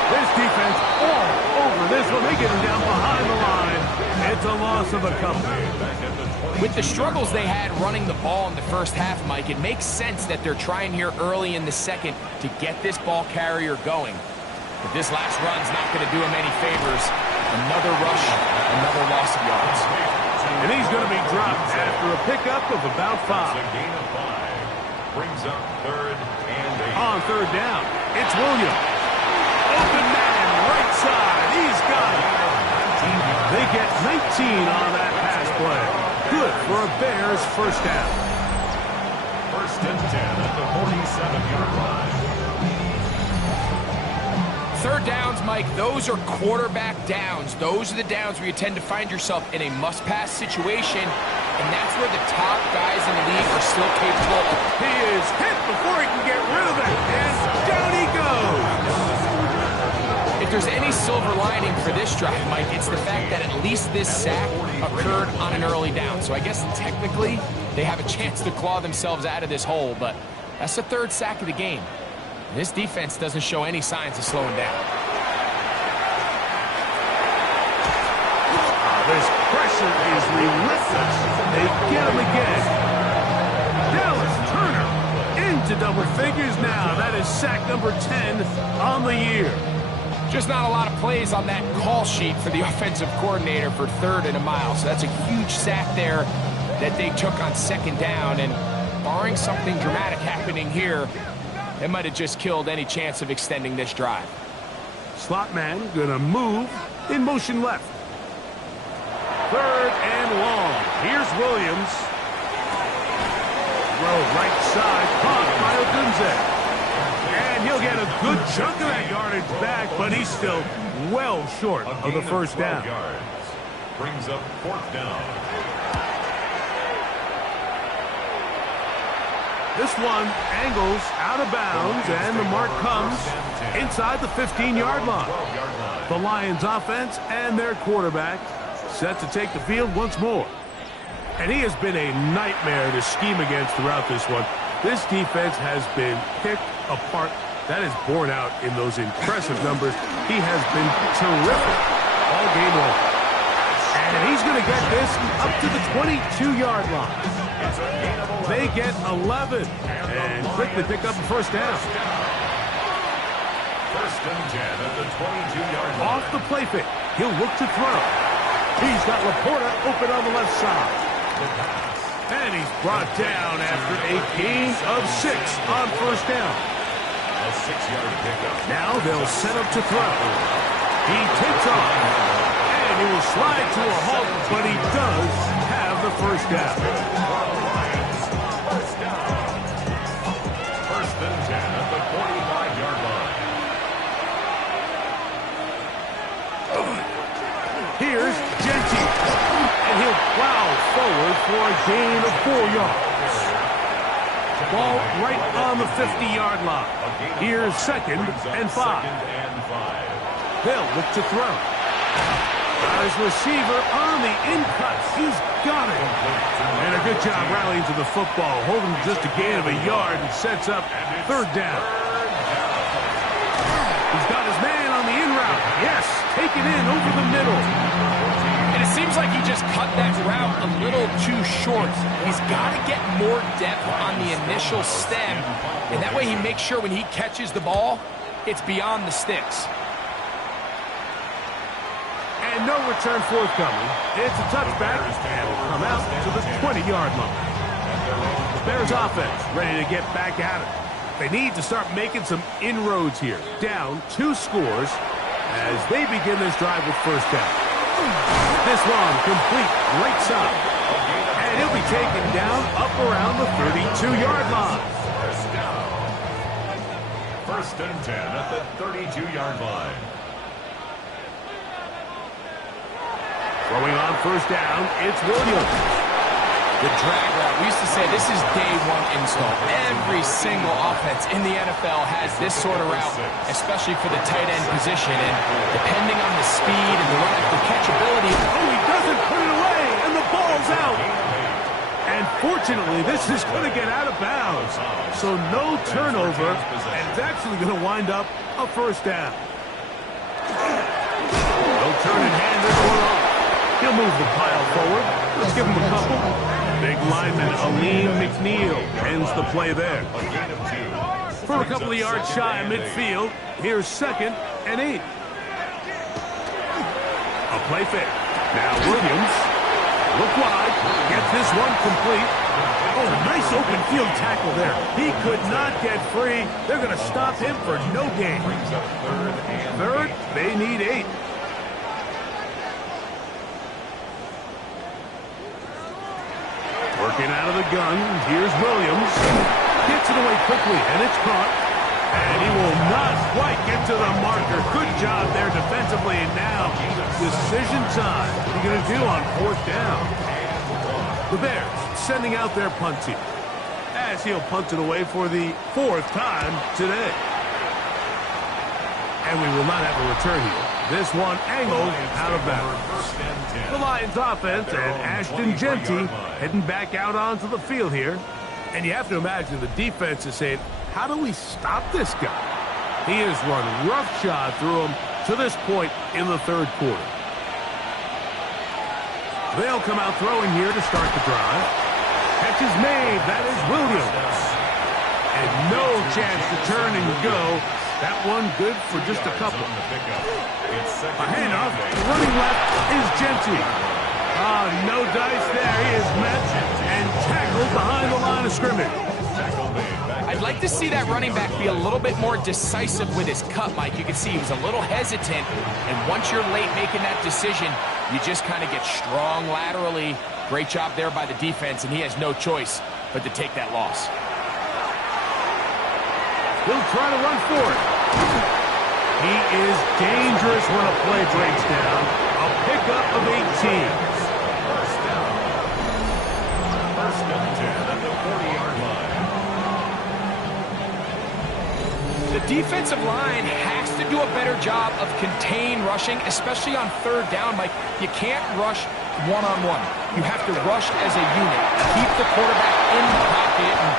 This defense all over this one. They get him down behind the line. It's a loss of a couple. With the struggles they had running the ball in the first half, Mike, it makes sense that they're trying here early in the second to get this ball carrier going. But this last run's not going to do him any favors. Another rush, another loss of yards. And he's going to be dropped after a pickup of about 5. A gain of 5. Brings up 3rd and 8. On 3rd down, it's Williams. Open man, right side. He's got it. They get 19 on that pass play. Good for a Bears first down. 1st and 10 at the 47-yard line. Third downs, Mike, those are quarterback downs. Those are the downs where you tend to find yourself in a must-pass situation, and that's where the top guys in the league are still capable. He is hit before he can get rid of it, and down he goes. If there's any silver lining for this drive, Mike, it's the fact that at least this sack occurred on an early down. So I guess technically they have a chance to claw themselves out of this hole, but that's the third sack of the game. This defense doesn't show any signs of slowing down. This pressure is relentless. They get him again. Dallas Turner into double figures now. That is sack number 10 on the year. Just not a lot of plays on that call sheet for the offensive coordinator for 3rd and a mile. So that's a huge sack there that they took on 2nd down. And barring something dramatic happening here, it might have just killed any chance of extending this drive. Slot man gonna move in motion left. 3rd and long. Here's Williams. Throw right side, caught by Odunze. And he'll get a good chunk of that yardage back, but he's still well short of the first down. Brings up 4th down. This one angles out of bounds, and the mark comes inside the 15-yard line. The Lions offense and their quarterback set to take the field once more. And he has been a nightmare to scheme against throughout this one. This defense has been picked apart. That is borne out in those impressive numbers. He has been terrific all game long. And he's going to get this up to the 22-yard line. They get 11 and quickly pick up the first down. 1st and 10 at the 22-yard line. Off the play fake, he'll look to throw. He's got Laporta open on the left side. And he's brought down after a gain of 6 on first down. A 6-yard pickup. Now they'll set up to throw. He takes off. And he will slide to a halt, but he does have the first down. 1st and 10 at the 45-yard line. Here's Genty. And he'll plow forward for a gain of 4 yards. Ball right on the 50-yard line. Here's 2nd and 5. They'll look to throw. Got his receiver on the in-cut. He's got it. And a good job rallying to the football. Holding just a gain of a yard and sets up 3rd down. He's got his man on the in route. Yes, take it in over the middle. And it seems like he just cut that route a little too short. He's got to get more depth on the initial stem. And that way he makes sure when he catches the ball, it's beyond the sticks. And no return forthcoming. It's a touchback, and will come out to the 20-yard line. The Bears offense ready to get back at it. They need to start making some inroads here. Down 2 scores as they begin this drive with first down. This one complete right side. And he'll be taken down up around the 32-yard line. 1st and 10 at the 32-yard line. Throwing on first down, it's Williams. The drag route. We used to say this is day 1 install. Every single offense in the NFL has this sort of route, especially for the tight end position. And depending on the speed and the run after catch ability. Oh, he doesn't put it away, and the ball's out. And fortunately, this is going to get out of bounds. So no turnover, and it's actually going to wind up a first down. No turn in hand this one off. He'll move the pile forward. Let's give him a couple. Big lineman Aleem McNeil ends the play there. For a couple of yards shy of midfield, here's 2nd and 8. A play fake. Now Williams. Look wide. Gets this one complete. Oh, nice open field tackle there. He could not get free. They're going to stop him for no gain. 3rd, they need 8. Working out of the gun, here's Williams. Gets it away quickly, and it's caught. And he will not quite get to the marker. Good job there defensively. And now, decision time. What are you going to do on fourth down? The Bears sending out their punt team, as he'll punt it away for the fourth time today. And we will not have a return here. This one angled out of bounds. The Lions offense and Ashton Genty heading back out onto the field here. And you have to imagine the defense is saying, how do we stop this guy? He has run roughshod through him to this point in the third quarter. They'll come out throwing here to start the drive. Catch is made. That is Williams. And no chance to turn and go. That one good for just a couple. A handoff. Running left is Genty. Oh, no dice there. He is met and tackled behind the line of scrimmage. I'd like to see that running back be a little bit more decisive with his cut, Mike. You can see he was a little hesitant, and once you're late making that decision, you just kind of get strong laterally. Great job there by the defense, and he has no choice but to take that loss. He'll try to run for it. He is dangerous when a play breaks down. A pickup of 18. First and 10 at the 40-yard line. The defensive line has to do a better job of contain rushing, especially on third down. Mike, you can't rush one-on-one. You have to rush as a unit. Keep the quarterback in the pocket, and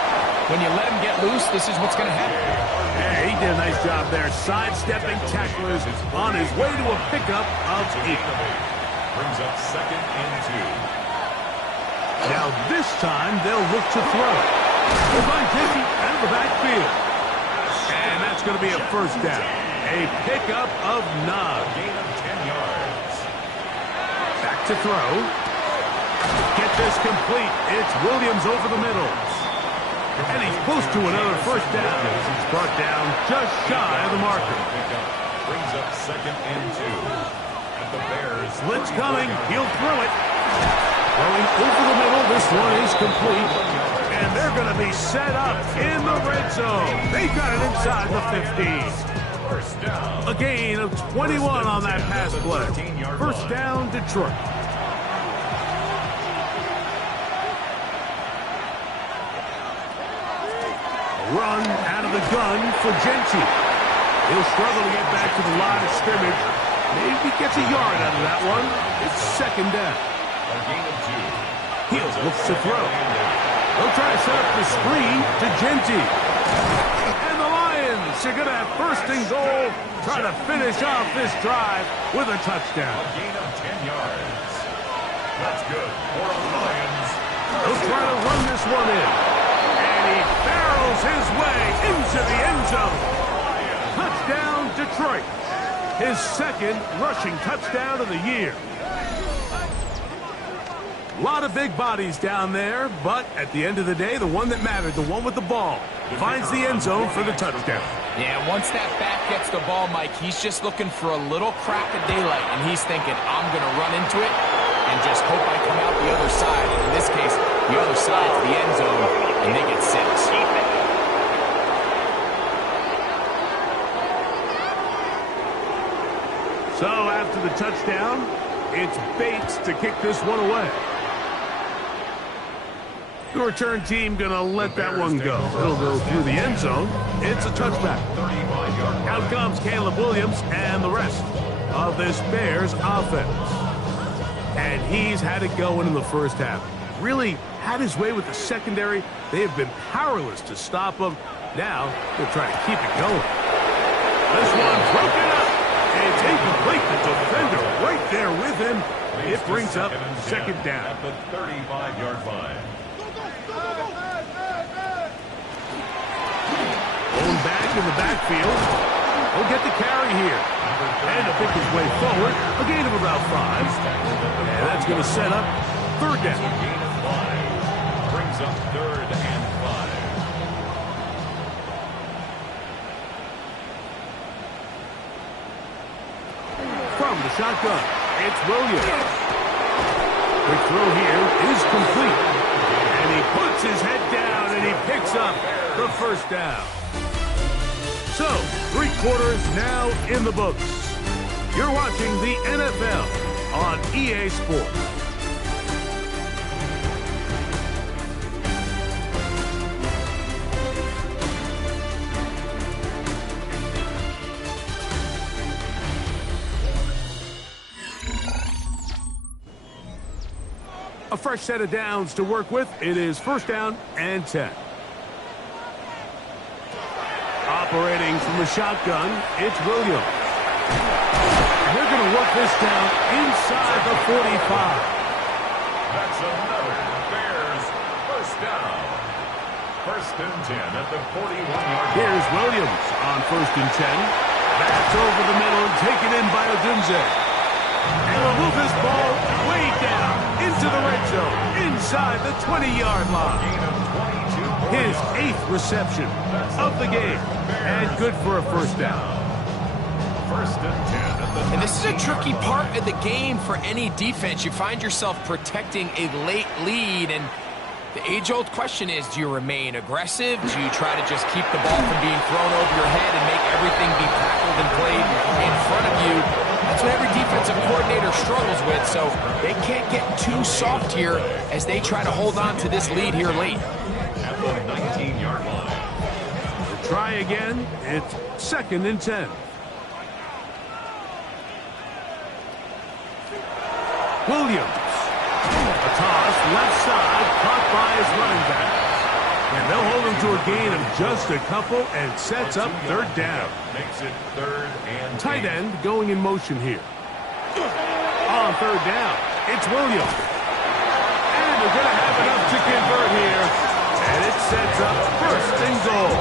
when you let him get loose, this is what's going to happen. Yeah, he did a nice job there, sidestepping tacklers on his way to a pickup of 8. Brings up second and 2. Now this time they'll look to throw. They'll find Genty out of the backfield. And that's going to be a first down. A pickup of 9. Gain of 10 yards. Back to throw. Get this complete. It's Williams over the middle. And he's close to another first down. He's brought down just shy of the marker. Brings up second and 2. At the Bears. Blitz coming. He'll throw it. Throwing over the middle. This one is complete. And they're going to be set up in the red zone. They got it inside the 15. First down. A gain of 21 on that pass play. First down, Detroit. Run out of the gun for Genty. He'll struggle to get back to the line of scrimmage. Maybe gets a yard out of that one. It's second down. A gain of 2. He'll look to throw. They'll try to set up the screen to Genty. And the Lions are going to have first and goal. Try to finish off this drive with a touchdown. A gain of 10 yards. That's good for the Lions. They'll try to run this one in. He barrels his way into the end zone. Touchdown, Detroit. His second rushing touchdown of the year. A lot of big bodies down there, but at the end of the day, the one that mattered, the one with the ball, finds the end zone for the touchdown. Yeah, once that back gets the ball, Mike, he's just looking for a little crack of daylight, and he's thinking, I'm going to run into it and just hope I come out the other side. And in this case, the other side's the end zone, and they get 6. So after the touchdown, it's Bates to kick this one away. The return team going to let that one go. It'll go through the end zone. It's a touchback. Out comes Caleb Williams and the rest of this Bears offense. And he's had it going in the first half. Really had his way with the secondary. They have been powerless to stop him. Now they'll try to keep it going. This one broken up. It's incomplete. The defender right there with him. It brings up second down. At the 35-yard line. Going back in the backfield. He'll get the carry here. And to pick his way forward. A gain of about 5. And that's going to set up third down. Gain of 5. Brings up third and 5. From the shotgun, it's Williams. Quick throw here is complete. And he puts his head down and he picks up the first down. So, 3 quarters now in the books. You're watching the NFL on EA Sports. A fresh set of downs to work with. It is 1st down and 10. Operating from the shotgun, it's Williams. They're going to work this down inside the 45. That's another Bears 1st down. 1st and 10 at the 41-yard line. Here's Williams on 1st and 10. That's over the middle and taken in by Odunze. And will move this ball way down into the red zone, inside the 20-yard line. His 8th reception of the game, and good for a 1st down. 1st and 10 at the And this is a tricky part of the game for any defense. You find yourself protecting a late lead, and the age-old question is, do you remain aggressive? Do you try to just keep the ball from being thrown over your head and make everything be tackled and played in front of you? That's what every defensive coordinator struggles with, so they can't get too soft here as they try to hold on to this lead here late. At the 19-yard line. We'll try again. It's 2nd and 10. Williams. A toss, left side, caught by his running back. And they'll hold him to a gain of just a couple and sets up 3rd down. Makes it 3rd and Tight end going in motion here. On 3rd down, it's Williams. And they're going to have enough to convert here. And it sets up 1st and goal.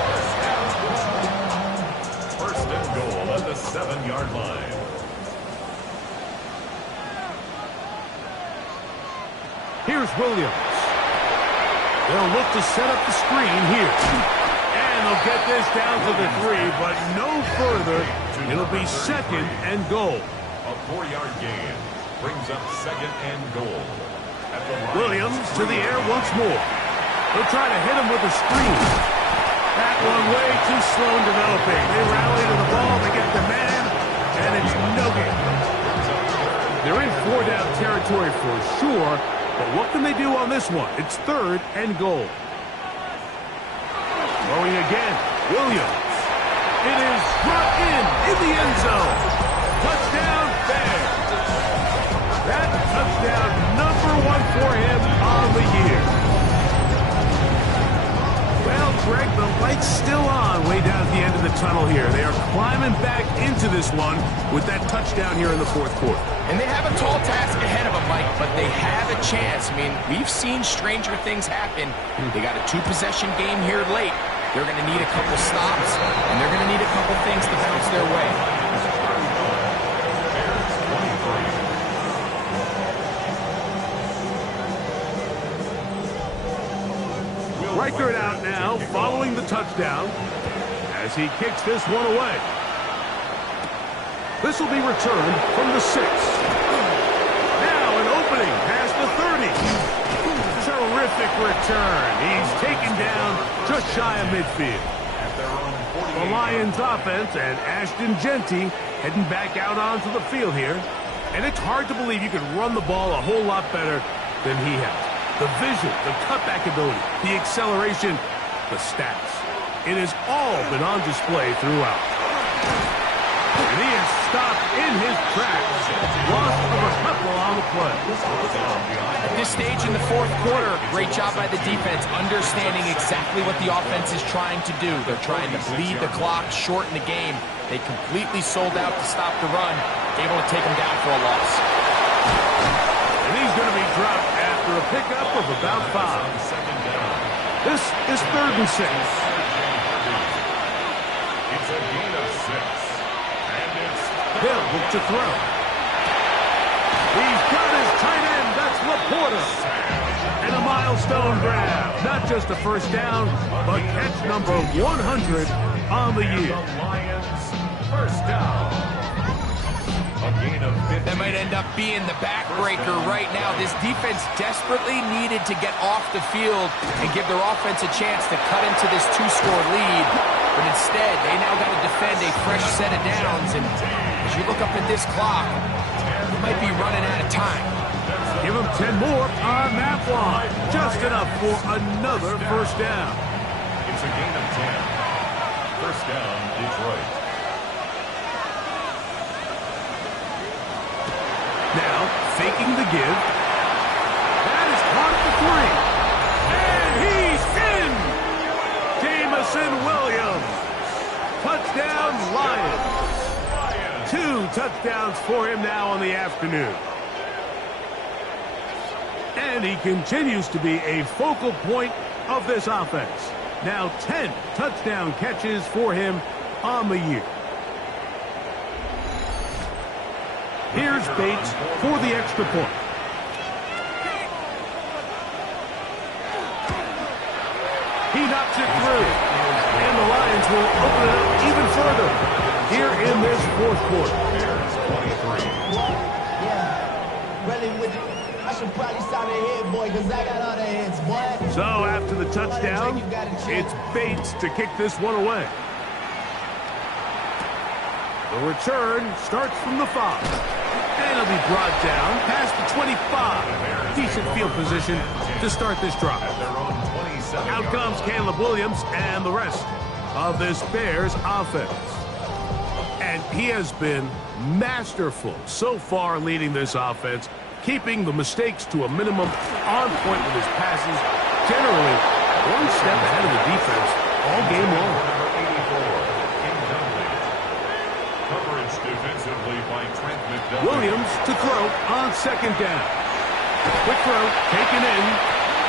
1st and goal at the 7-yard line. Here's Williams. They'll look to set up the screen here. And they'll get this down to the 3, but no further. It'll be 2nd and goal. A 4-yard gain brings up 2nd and goal. At the line. Williams to the air once more. They'll try to hit him with a screen. That one way too slow in developing. They rally to the ball, they get the man, and it's no good. They're in 4-down territory for sure, but what can they do on this one? It's 3rd and goal. Throwing again, Williams. It is brought in the end zone. Touchdown, Bears. That touchdown, #1 for him on the year. Well, Greg, the light's still on way down at the end of the tunnel here. They are climbing back into this one with that touchdown here in the 4th quarter. And they have a tall task ahead of them, Mike, but they have a chance. I mean, we've seen stranger things happen. They got a 2-possession game here late. They're going to need a couple stops, and they're going to need a couple things to bounce their way. Reichert out now, following the touchdown, as he kicks this one away. This will be returned from the 6. Now an opening past the 30. Terrific return. He's taken down just shy of midfield. The Lions offense and Ashton Genty heading back out onto the field here. And it's hard to believe you can run the ball a whole lot better than he has. The vision, the cutback ability, the acceleration, the stats. It has all been on display throughout. And he is stopped in his tracks. Loss of a couple on the play. At this stage in the 4th quarter, great job by the defense, understanding exactly what the offense is trying to do. They're trying to bleed the clock, shorten the game. They completely sold out to stop the run, able to take them down for a loss. And he's going to be dropped after a pickup of about 5. This is 3rd and 6. It's a gain of 6. And it's Hill look to throw. He's got his tight end. That's Laporta. And a milestone grab. Not just a 1st down, but catch number 100 on the year. the Lions 1st down. A gain of 50. That might end up being the backbreaker right now. This defense desperately needed to get off the field and give their offense a chance to cut into this 2-score lead. But instead, they now got to defend a fresh set of downs. And as you look up at this clock, you might be running out of time. Give them 10 more on that one. Just enough for another first down. It's a gain of 10. First down, Detroit. Now, faking the give. That is caught at the 3. And he's in! Jamison Williams. Touchdown, Lions. 2 touchdowns for him now on the afternoon. And he continues to be a focal point of this offense. Now 10 touchdown catches for him on the year. Here's Bates for the extra point. He knocks it through. And the Lions will open it up even further here in this fourth quarter. There's 23. Yeah, really with it. I should probably stop it here, boy, because I got other hits, boy. So after the touchdown, it's Bates to kick this one away. The return starts from the 5. And it'll be brought down past the 25. Decent field position to start this drive. Out comes Caleb Williams and the rest of this Bears offense. And he has been masterful so far leading this offense, keeping the mistakes to a minimum, on point with his passes, generally one step ahead of the defense all game long. Number 84, incomplete. Coverage defensively by Trent McDuffie. Williams to throw on second down. Quick throw, taken in,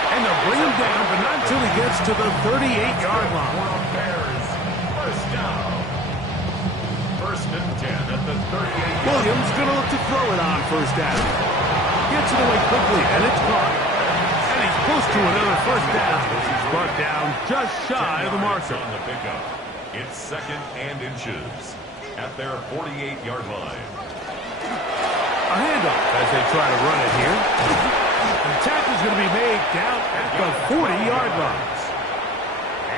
and they'll bring him down, but not until he gets to the 38-yard line. Bears, first down. First and 10 at the 38. Williams going to look to throw it on first down. Gets it away quickly, and it's caught. And he's close to another first down. He's brought down just shy of the marker. On the pickup. It's second and inches at their 48-yard line. A handoff as they try to run it here. The tackle's going to be made down at the 40-yard line.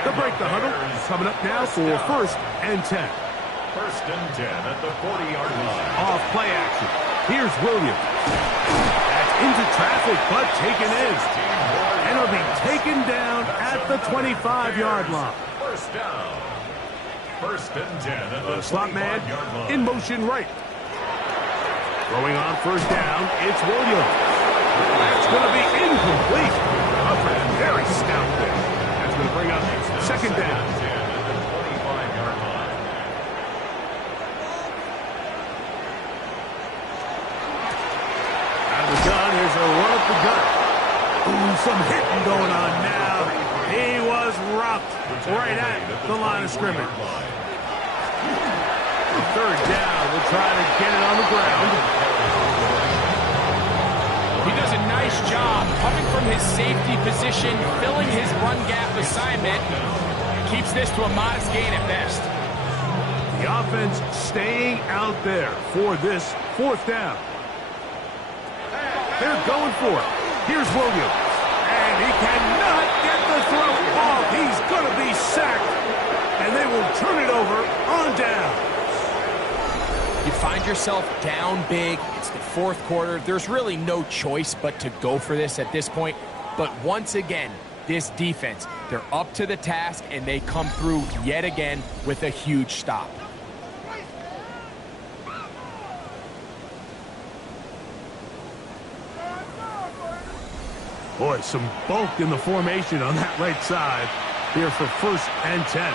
They'll break the huddle. Coming up now for first and 10. First and 10 at the 40-yard line. Off play action. Here's Williams. That's into traffic, but taken in. And it'll be taken down at the 25-yard line. First down. First and 10 at the Slot man 25-yard line. in motion right. Throwing on first down, it's Williams. That's going to be incomplete. Covered very stout there. That's going to bring up second down. 10 at the 25-yard line. Out of the gun, here's a run up the gut. Ooh, some hitting going on now. He was rocked right at the line of scrimmage. Third down, we'll try to get it on the ground. He does a nice job coming from his safety position, filling his run gap assignment. Keeps this to a modest gain at best. The offense staying out there for this fourth down. They're going for it. Here's Williams. And he cannot get the throw off. He's going to be sacked. And they will turn it over on down. You find yourself down big. It's the fourth quarter. There's really no choice but to go for this at this point. But once again, this defense, they're up to the task, and they come through yet again with a huge stop. Boy, some bulk in the formation on that right side here for first and 10.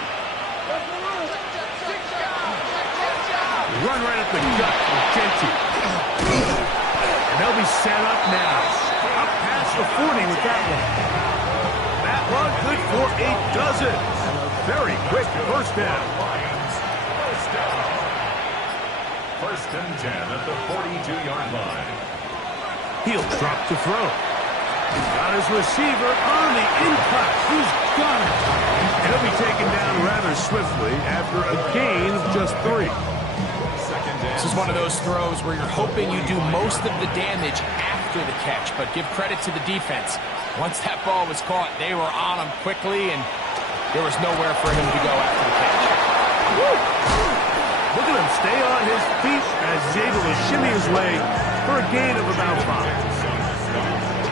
Run right up the gut with Genty. And they'll be set up now. Up past the 40 with that one. That one good for a dozen. Very quick first down. Lions, first down. First and 10 at the 42-yard line. He'll drop to throw. Got his receiver on the in-cut. He's got it. And he'll be taken down rather swiftly after a gain of just 3. This is one of those throws where you're hoping you do most of the damage after the catch, but give credit to the defense. Once that ball was caught, they were on him quickly, and There was nowhere for him to go after the catch. Woo! Look at him stay on his feet as he's able to shimmy his way for a gain of about 5.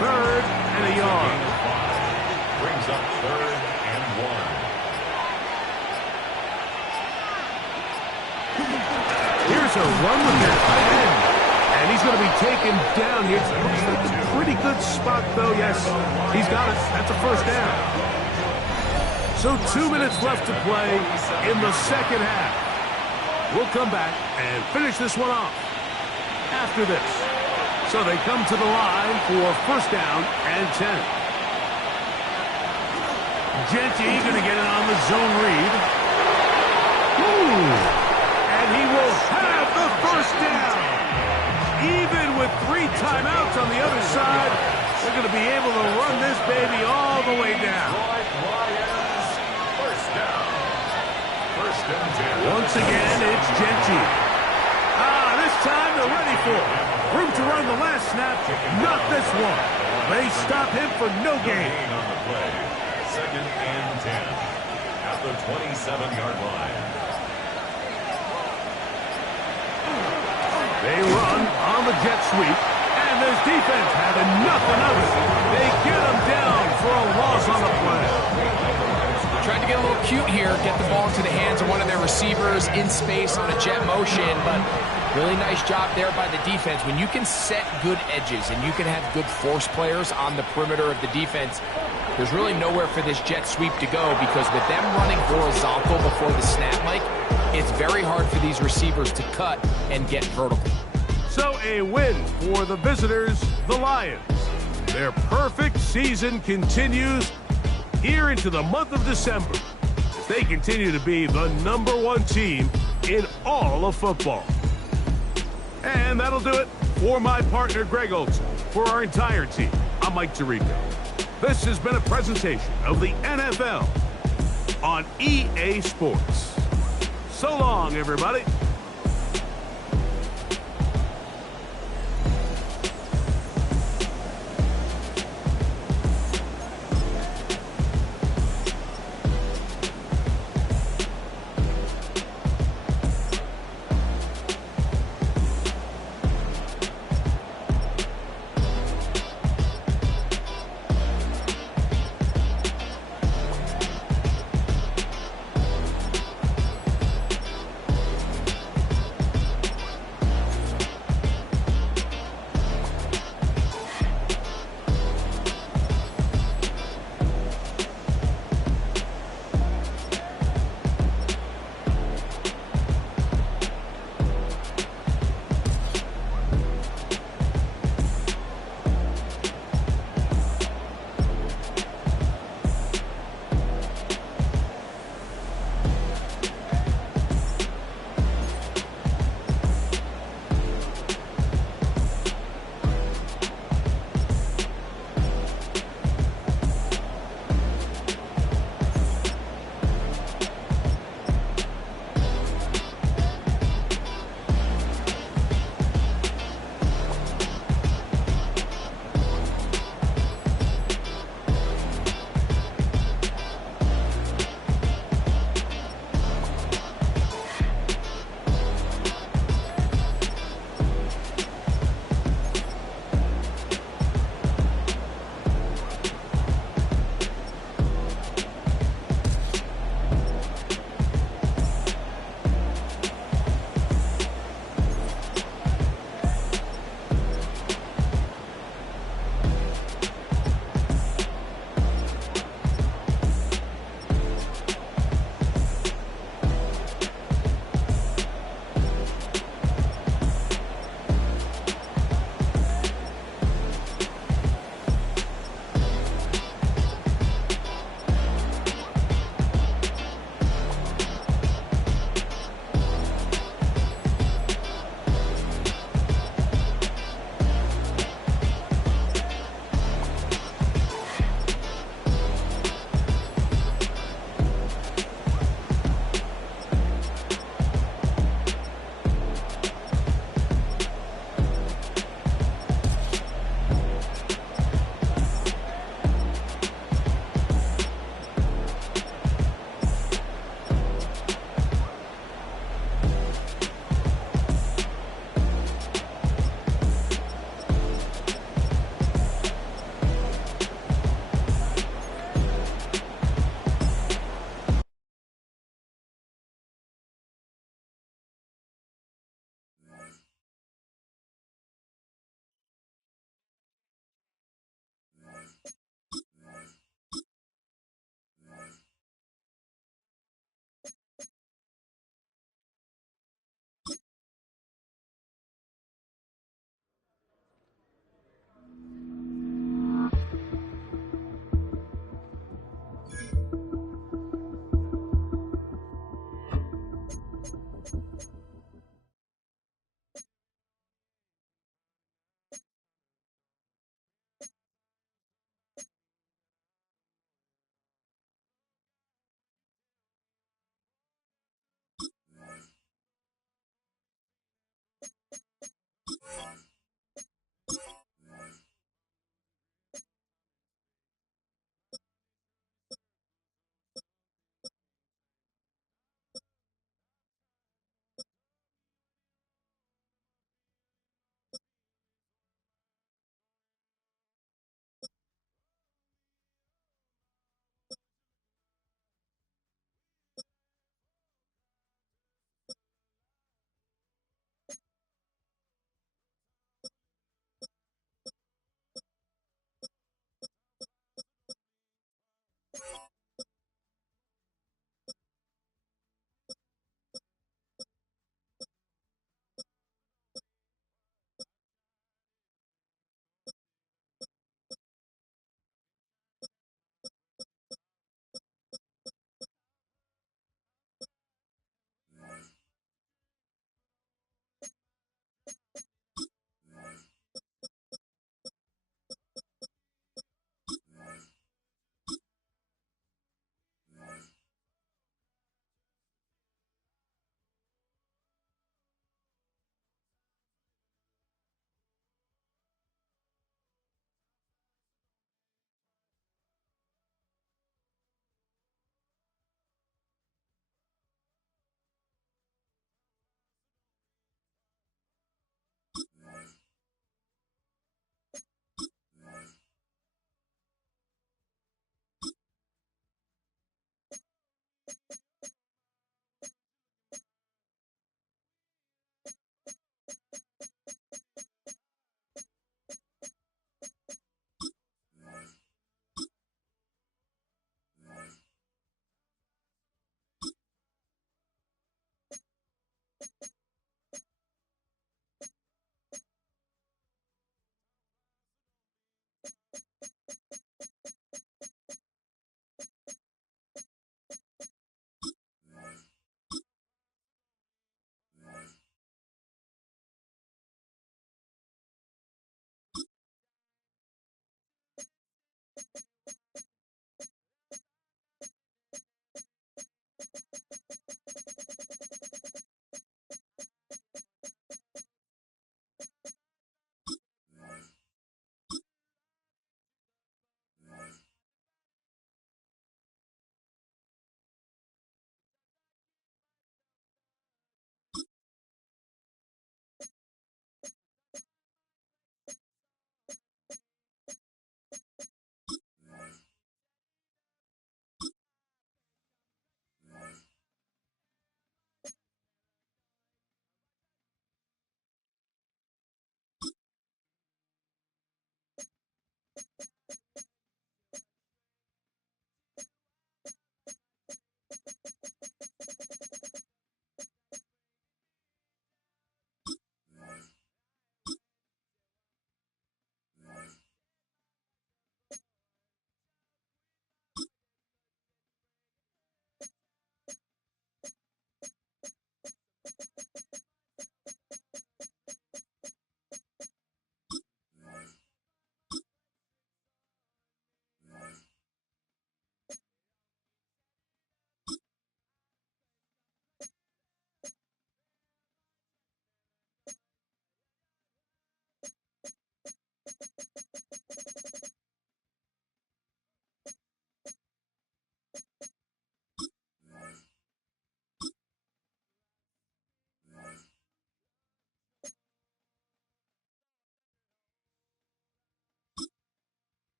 3rd and a yard. Brings up 3rd and 1. Here's a run with that tight end. And he's going to be taken down here. Looks like a pretty good spot, though. Yes, he's got it. That's a 1st down. So 2 minutes left to play in the 2nd half. We'll come back and finish this one off after this. So they come to the line for 1st down and 10. Genty going to get it on the zone read. And he will have the 1st down. Even with 3 timeouts on the other side, they're going to be able to run this baby all the way down. Once again, it's Genty. This time they're ready for it. Room to run the last snap, not this one. They stop him for no gain. On the play, 2nd and 10 at the 27-yard line. They run on the jet sweep, and this defense having nothing of it. They get him down for a loss on the play. Tried to get a little cute here, get the ball into the hands of one of their receivers in space on a jet motion, but really nice job there by the defense. When you can set good edges and you can have good force players on the perimeter of the defense, there's really nowhere for this jet sweep to go, because with them running horizontal before the snap, Mike, it's very hard for these receivers to cut and get vertical. So a win for the visitors, the Lions. Their perfect season continues here into the month of December. They continue to be the #1 team in all of football. And that'll do it for my partner, Greg Olson. For our entire team, I'm Mike Tirico. This has been a presentation of the NFL on EA Sports. So long, everybody.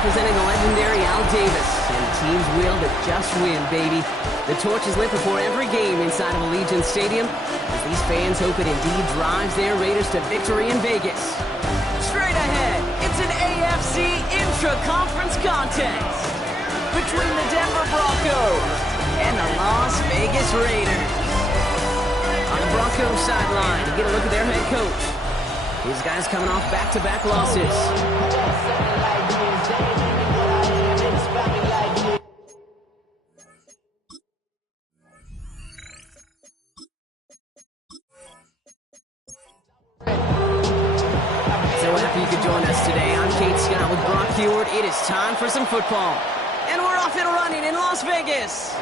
Representing the legendary Al Davis and the team's will to just win, baby. The torch is lit before every game inside of Allegiant Stadium as these fans hope it indeed drives their Raiders to victory in Vegas. Straight ahead, it's an AFC intra-conference contest between the Denver Broncos and the Las Vegas Raiders. On the Broncos sideline, to get a look at their head coach. These guys coming off back-to-back losses. So happy you could join us today. I'm Kate Scott with Brock Heward. It is time for some football. And we're off and running in Las Vegas.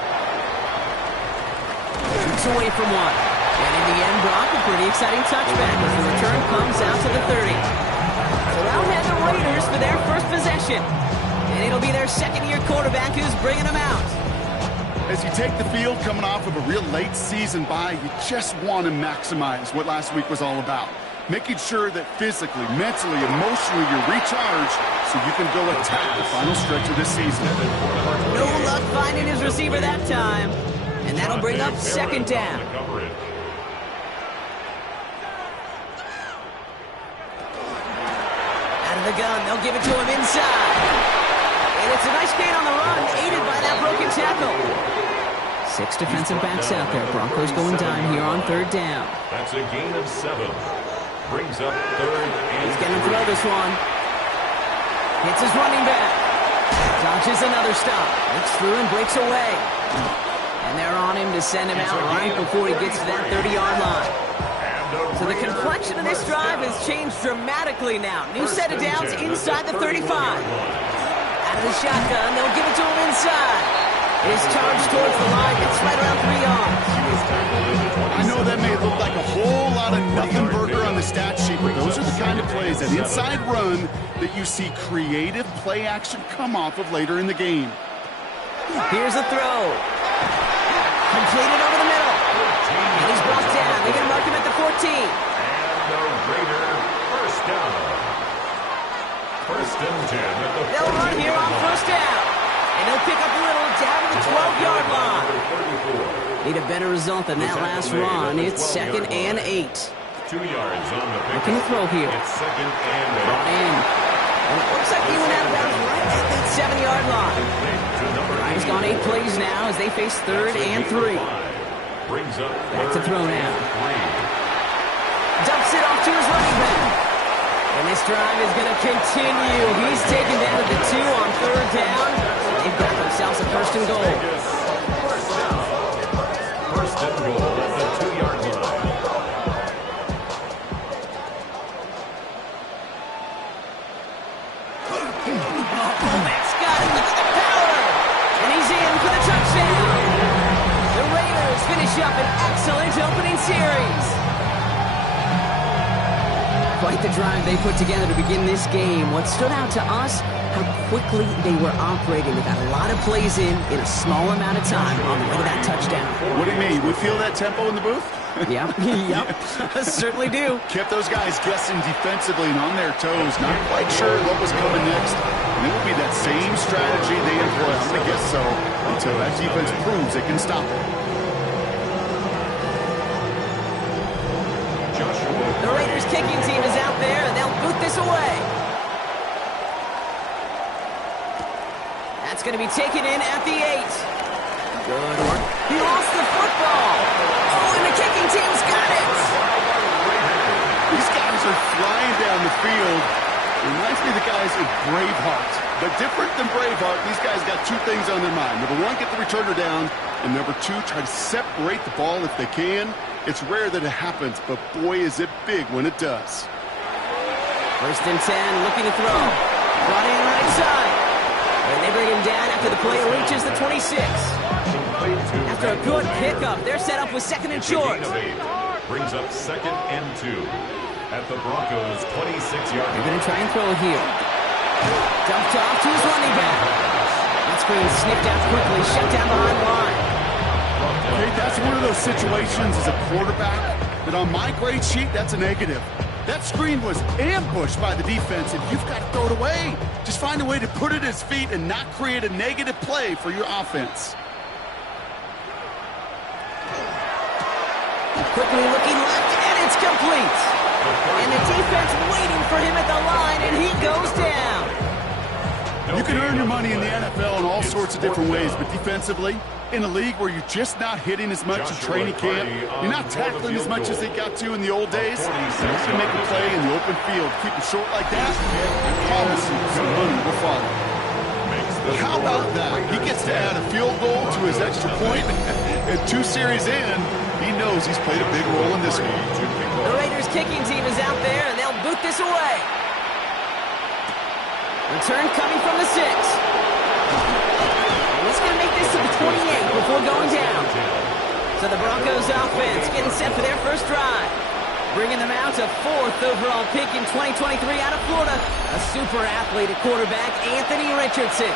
Shoots away from one. And in the end, Brock, a pretty exciting touchback as the return comes out to the 30. So out head the Raiders for their first possession. And it'll be their second-year quarterback who's bringing them out. As you take the field coming off of a real late season bye, you just want to maximize what last week was all about. Making sure that physically, mentally, emotionally you're recharged so you can go attack the final stretch of this season. No luck finding his receiver that time. And that'll bring up second down. Out of the gun, they'll give it to him inside. And it's a nice gain on the run, aided by that broken tackle. 6 defensive backs out there. Broncos going dime here on third down. That's a gain of 7. Brings up third and He's going to throw this one. Hits his running back. Dodges another stop. Looks through and breaks away. And they're on him to send him out right before he gets to that 30-yard line. So the complexion of this drive has changed dramatically now. New set of downs inside the 35. Out of the shotgun, they'll give it to him inside. His charge towards the line, it's right around 3 yards. I know that may look like a whole lot of nothing burger on the stat sheet, but those are the kind of plays, that inside run, that you see creative play action come off of later in the game. Here's a throw. Completed over the middle. And he's brought down. They're going to mark him at the 14. And the Raider first down. First and 10 at the They'll run here on first down. And they'll pick up a little down to the 12-yard line. Need a better result than that last run. It's second and 8. 2 yards on the pick. Looking to throw here. It's second and 8. Brought in. And it looks like he went out of bounds right at that 7-yard line. He's gone 8 plays now as they face third and 3. Back to throw now. Dumps it off to his running back. And this drive is going to continue. He's taken down at the 2 on third down. They've got themselves a first and goal. First and goal at the 2-yard line. Matt's got it. Look at the power. And he's in for the touchdown. The Raiders finish up an excellent opening series. Quite the drive they put together to begin this game. What stood out to us, how quickly they were operating. They got a lot of plays in a small amount of time on the way to that touchdown. What do you mean? We feel that tempo in the booth? Yep, certainly do. Kept those guys guessing defensively and on their toes, not quite sure what was coming next. And it will be that same strategy they employ, I'm going to guess so, until that defense proves it can stop it. The Raiders kicking team is out there, and they'll boot this away. That's going to be taken in at the 8. Good work. He lost the football. Oh, and the kicking team's got it. These guys are flying down the field. Reminds me of the guys at Braveheart. But different than Braveheart, these guys got 2 things on their mind. Number 1, get the returner down. And number 2, try to separate the ball if they can. It's rare that it happens, but boy, is it big when it does. First and 10, looking to throw. Brought in right side. And they bring him down after the play reaches the 26. After a good pickup, they're set up with second and short. Brings up second and 2 at the Broncos' 26-yard line. They're going to try and throw it here. Dumped off to his running back. That screen snipped out quickly, shut down behind the line. Okay, that's one of those situations as a quarterback that on my grade sheet, that's a negative. That screen was ambushed by the defense, and you've got to throw it away. Just find a way to put it at his feet and not create a negative play for your offense. Quickly looking left, and it's complete. And the defense waiting for him at the line, and he goes down. You can earn your money in the NFL in all sorts of different ways, but defensively, in a league where you're just not hitting as much in training camp, you're not tackling as much as they got to in the old days, you can make a play in the open field. Keep it short like that, I promise you some money will follow. But how about that? He gets to add a field goal to his extra point, and 2 series in, he knows he's played a big role in this one. The Raiders kicking team is out there, and they'll boot this away. Return coming from the 6. this to the 28 before going down. So the Broncos offense getting set for their first drive. Bringing them out to 4th overall pick in 2023 out of Florida. A super athlete at quarterback, Anthony Richardson.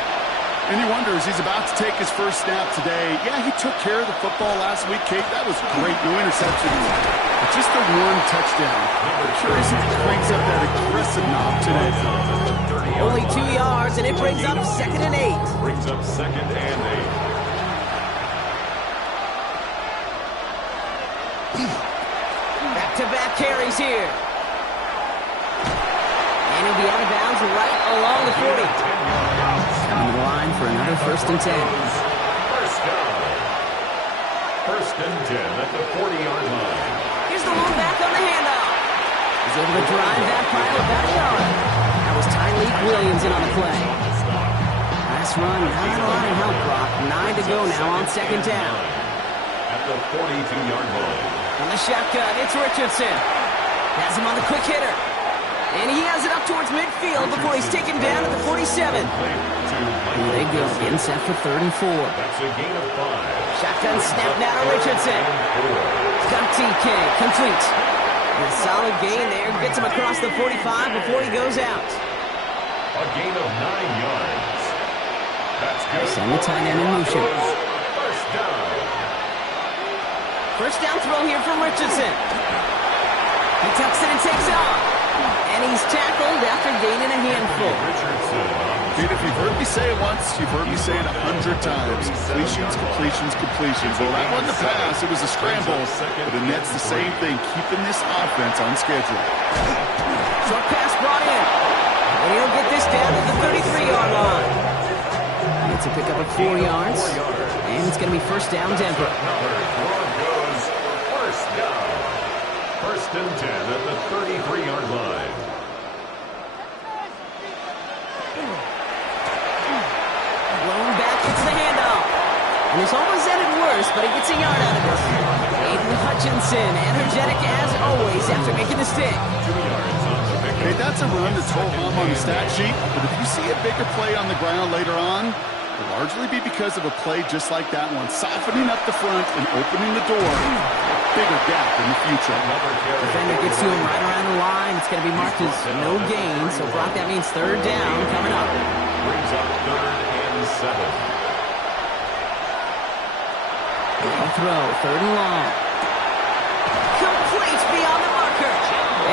And he wonders, he's about to take his first snap today. Yeah, he took care of the football last week, Kate. That was great. No interceptions. But just the one touchdown. I'm curious if he brings up that aggressive knob today. Only 2 yards, and it brings up 2nd and 8. Brings up 2nd and 8. Back-to-back carries here. And he'll be out of bounds right along the 40. Coming to the line for another 1st and 10. First down. 1st and 10 at the 40-yard line. Here's the long back on the handoff. He's able to drive that pile about a yard. That was Tyleek Williams in on the play. Last run, not a lot of help, Brock. 9 to go now on 2nd down. At the 42-yard line. On the shotgun, it's Richardson. Has him on the quick hitter. And he has it up towards midfield before he's taken down at the 47. Here they go, getting set for 3rd and 4. That's a gain of 5. Shotgun snap now to Richardson. Got TK, complete. And a solid gain there, gets him across the 45 before he goes out. A gain of 9 yards. That's good. Send the tight end in motion. First down. First down throw here from Richardson. He tucks it and takes off. And he's tackled after gaining a handful. Dude, if you've heard me say it once, you've heard me say it 100 times. Completions. Well, that wasn't a pass. It was a scramble. But the net's the same thing, keeping this offense on schedule. Short pass brought in. And he'll get this down to the 33-yard line. It's a pickup of 4 yards. And it's going to be first down, Denver. Broncos, first down. 1st and 10 at the 33-yard line. Blown back, it's the handoff. And this almost ended worse, but he gets a yard out of this. Aiden Hutchinson, energetic as always after making the stick. 2 yards on the pick. Hey, that's a run that's ho hum on the stat sheet. But if you see a bigger play on the ground later on, it'll largely be because of a play just like that one, softening up the front and opening the door. Bigger gap in the future. Defender gets to him right around the line. It's going to be marked as no gain. So, Brock, that means 3rd down coming up. Brings up 3rd and 7. Long throw, 3rd and long. Complete beyond the marker.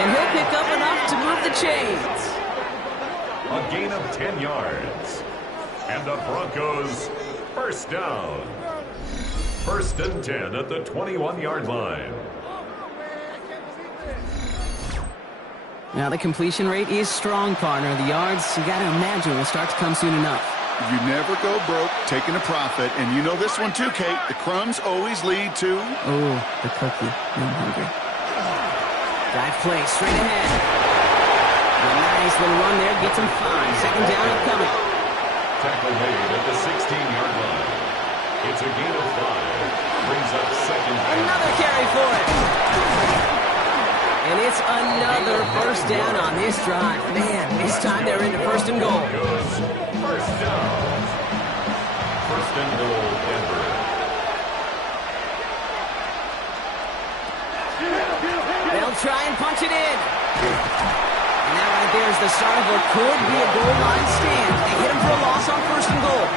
And he'll pick up enough to move the chains. A gain of 10 yards. And the Broncos, first down. 1st and 10 at the 21-yard line. Now the completion rate is strong, partner. The yards, you got to imagine, will start to come soon enough. You never go broke taking a profit. And you know this one too, Kate. The crumbs always lead to... Oh, the cookie. I'm hungry. Dive play straight ahead. A nice little run there. Gets him 5. 2nd down upcoming. Tackle made at the 16-yard line. It's a gain of 5. Brings up 2nd down. Another carry for it. And it's another first down on this drive. Man, this time they're into 1st and goal. First down. 1st and goal, Denver. They'll try and punch it in. And that right there is the start of what could be a goal line stand. They hit him for a loss on 1st and goal.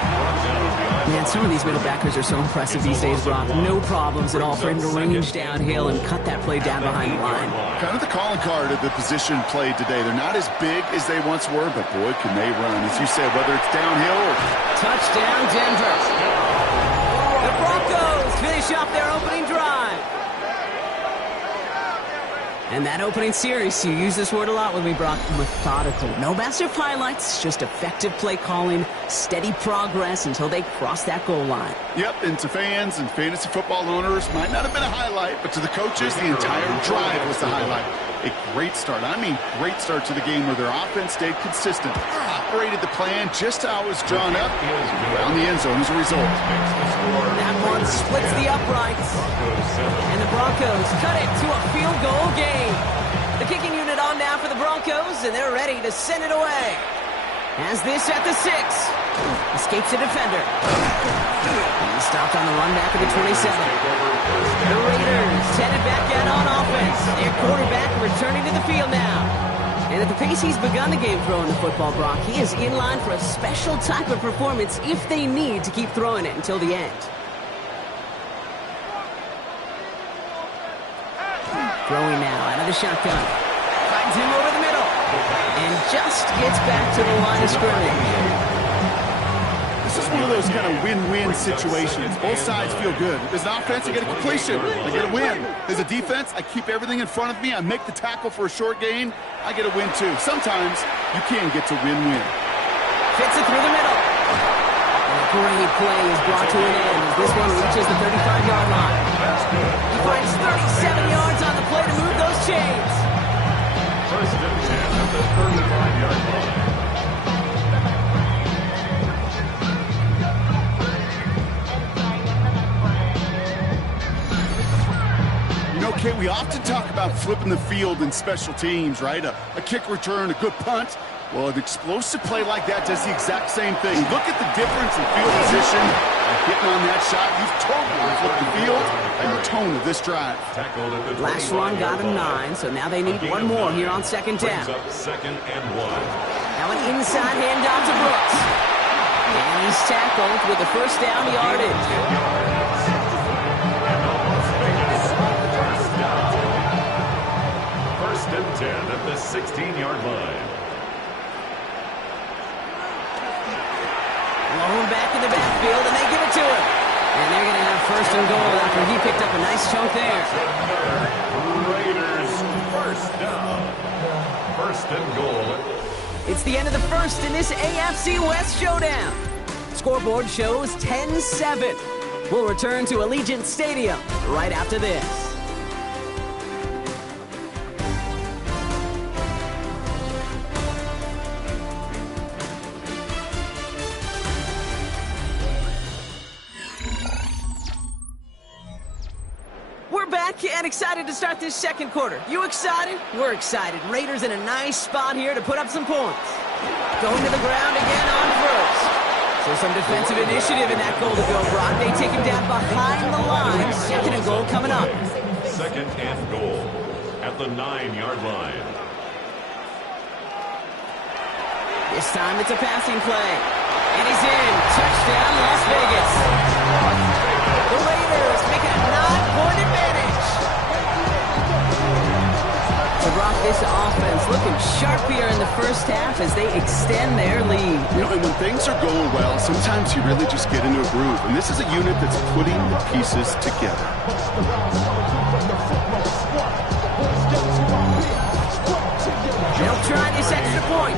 Man, some of these middle backers are so impressive these days, Brock. No problems at all for him to range downhill and cut that play down behind the line. Kind of the calling card of the position played today. They're not as big as they once were, but boy, can they run. As you said, whether it's downhill or... Touchdown, Denver. The Broncos finish off their opening drive. And that opening series, you use this word a lot with me, Brock, methodical. No massive highlights, just effective play calling, steady progress until they cross that goal line. Yep, and to fans and fantasy football owners, might not have been a highlight, but to the coaches, the entire drive was the highlight. A great start. I mean, great start to the game where their offense stayed consistent, operated the plan just how it was drawn up, around the end zone as a result. That one splits the uprights. And the Broncos cut it to a field goal game. The kicking unit on now for the Broncos, and they're ready to send it away. Has this at the 6. Escapes the defender. He's stopped on the run back of the 27. The Raiders headed back out on offense. Their quarterback returning to the field now. And at the pace he's begun the game throwing the football, Brock, he is in line for a special type of performance if they need to keep throwing it until the end. Throwing now out of the shotgun. Finds him over the middle. And just gets back to the line of scrimmage. This is one of those kind of win-win situations. Both sides feel good. There's an offense, I get a completion, I get a win. There's a defense, I keep everything in front of me, I make the tackle for a short gain, I get a win too. Sometimes you can get to win-win. Fits it through the middle. And a great play is brought to an end as this one reaches the 35-yard line. He finds 37 yards on the play to move those chains. First and 10 at the 35-yard line. Okay, we often talk about flipping the field in special teams, right? A kick return, a good punt. Well, an explosive play like that does the exact same thing. Look at the difference in field position. By hitting on that shot, you've totally flipped the field and the tone of this drive. Last run got him 9, so now they need one more here on second down. Second and 1. Now an inside handoff to Brooks. And he's tackled with the first down yardage. First and 10 at the 16-yard line. Low back in the backfield, and they give it to him. And they're going to have first and goal after he picked up a nice chunk there. Raiders first down. First and goal. It's the end of the first in this AFC West showdown. Scoreboard shows 10-7. We'll return to Allegiant Stadium right after this. And excited to start this second quarter. You excited? We're excited. Raiders in a nice spot here to put up some points. Going to the ground again on first. So some defensive initiative in that goal to go, Brock. They take him down behind the line. Second and goal coming up. Second and goal at the 9-yard line. This time it's a passing play. And he's in. Touchdown, Las Vegas. The Raiders make it a 9-point advantage. So Brock, this offense looking sharp here in the first half as they extend their lead. You know, and when things are going well, sometimes you really just get into a groove. And this is a unit that's putting the pieces together. They'll try this extra point.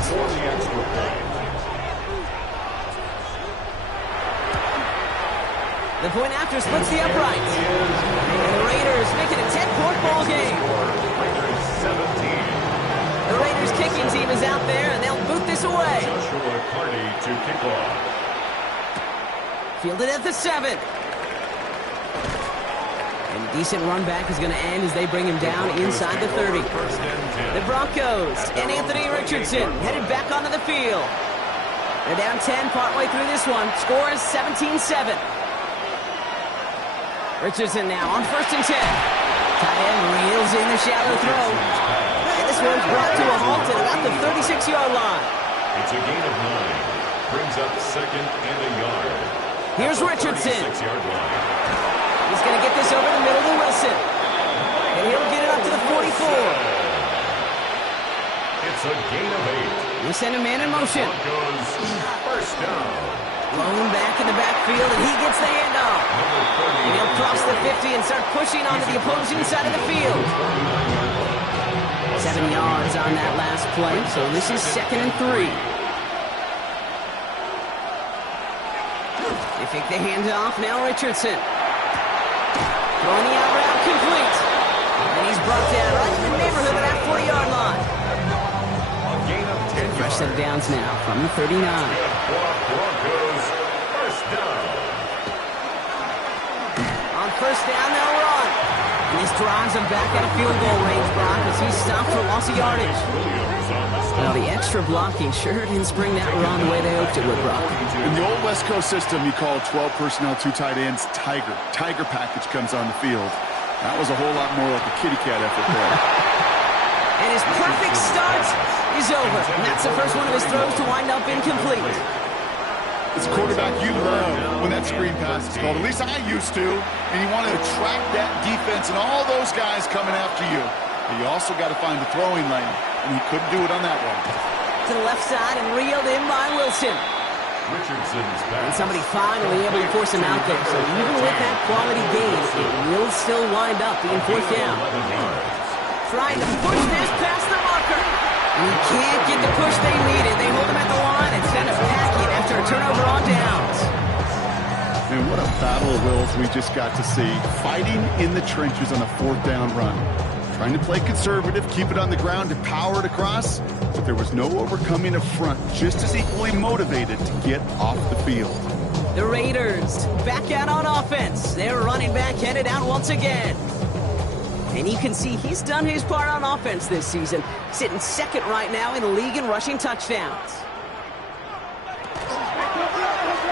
The point after splits the uprights. And the Raiders make it a 10-point ball game. The Raiders kicking team is out there, and they'll boot this away. Joshua Carty to kick off. Fielded at the 7. And a decent run back is going to end as they bring him down inside the 30. The Broncos and Anthony Richardson headed back onto the field. They're down 10 partway through this one. Score is 17-7. Richardson now on first and 10. Tight end reels in the shallow throw. And this one's brought to a halt at about the 36-yard line. It's a gain of 9. Brings up second and a yard. Here's Richardson. 36-yard line. He's going to get this over the middle to Wilson. And he'll get it up to the 44. It's a gain of 8. We send a man in motion. Broncos first down. Blown back in the backfield, and he gets the handoff. And he'll cross the 50 and start pushing onto the opposing side of the field. 7 yards on that last play, so this is second and 3. They fake the handoff, now Richardson. Throwing the out route complete. And he's brought down right in the neighborhood of that 40-yard line. A gain of 10 Fresh set of downs now from the 39. Broncos first down. On first down, they'll run. And this drives him back at a field goal range, Brock, as he's stopped for loss of yardage. Williams on the Well, the extra blocking sure didn't spring that run the way they hoped it would, Brock. In the old West Coast system, you call 12 personnel, 2 tight ends, Tiger. Tiger package comes on the field. That was a whole lot more like a kitty cat effort there. And his perfect start is over. And that's the first one of his throws to wind up incomplete. It's a quarterback you love when that screen pass is called. At least I used to. And you want to attract that defense and all those guys coming after you. But you also got to find the throwing lane. And he couldn't do it on that one. To the left side and reeled in by Wilson. And somebody finally able to force him out there. So even with that quality gain, it will still wind up being fourth down. Trying to push this past the marker. And he can't get the push they needed. They hold him at the line and send him packing after a turnover on downs. And what a battle of wills we just got to see. Fighting in the trenches on a fourth down run. Trying to play conservative, keep it on the ground and power it across. But there was no overcoming a front, just as equally motivated to get off the field. The Raiders back out on offense. Their running back headed out once again. And you can see he's done his part on offense this season, sitting second right now in the league in rushing touchdowns.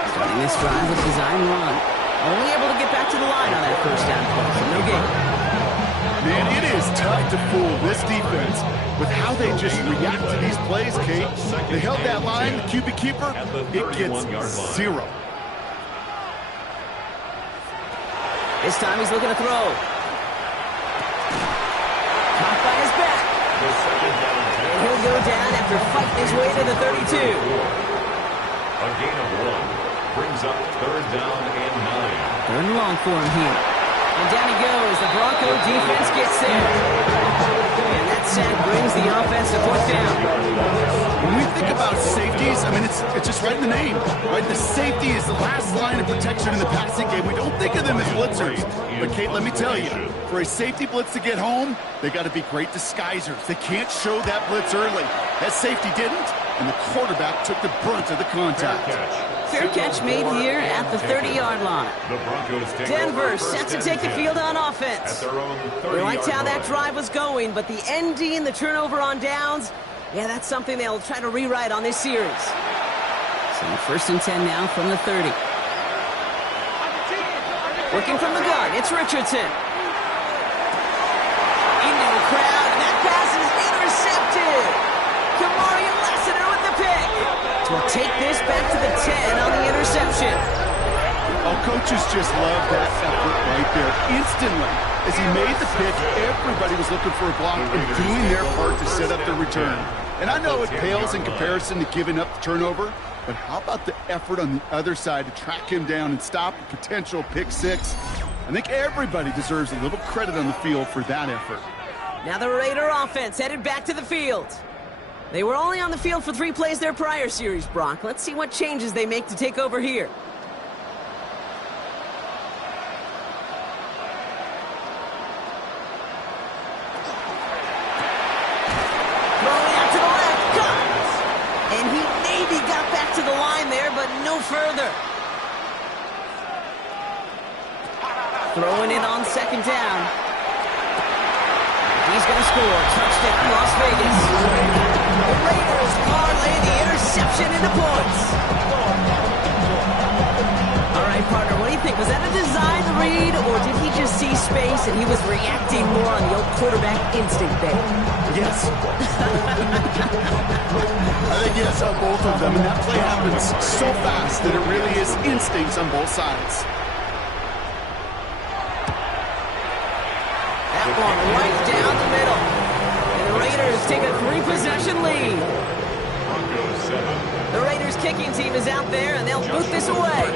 Starting this drive with a design run. Only able to get back to the line on that first down play, so no gain. Man, it is tough to fool this defense with how they just react to these plays, Kate. They held that line, the QB keeper, it gets 0. This time he's looking to throw. Caught by his back. And he'll go down after fighting his way to the 32. A gain of 1 brings up third down and 9. Third and long for him here. And down he goes. The Bronco defense gets there. And that sack brings the offense to fourth down. When we think about safeties, I mean, it's just right in the name, right? The safety is the last line of protection in the passing game. We don't think of them as blitzers. But, Kate, let me tell you, for a safety blitz to get home, they got to be great disguisers. They can't show that blitz early. That safety didn't, and the quarterback took the brunt of the contact. Fair catch made here at the 30-yard line. Denver set to take the field on offense. They liked how that drive was going, but the ending, the turnover on downs, yeah, that's something they'll try to rewrite on this series. So first and 10 now from the 30. Working from the gun, it's Richardson. Into the crowd, and that pass is intercepted. Kamari Lassiter with the pick. So we'll take this back to the 10 on the interception. Oh, coaches just love that effort right there. Instantly, as he made the pick, everybody was looking for a block and doing their part to set up the return. And I know it pales in comparison to giving up the turnover, but how about the effort on the other side to track him down and stop a potential pick six? I think everybody deserves a little credit on the field for that effort. Now the Raider offense headed back to the field. They were only on the field for 3 plays their prior series, Brock. Let's see what changes they make to take over here. Throwing out to the left, cuts! And he maybe got back to the line there, but no further. Throwing it on second down. He's going to score. Touchdown, Las Vegas. The Raiders parlay the interception into points. All right, partner, what do you think? Was that a design read, or did he just see space and he was reacting more on the old quarterback instinct there? Yes. I think yes on both of them, and that play happens so fast that it really is instincts on both sides. That one right down the middle. And the Raiders take a 3-possession lead. The Raiders kicking team is out there, and they'll boot this away.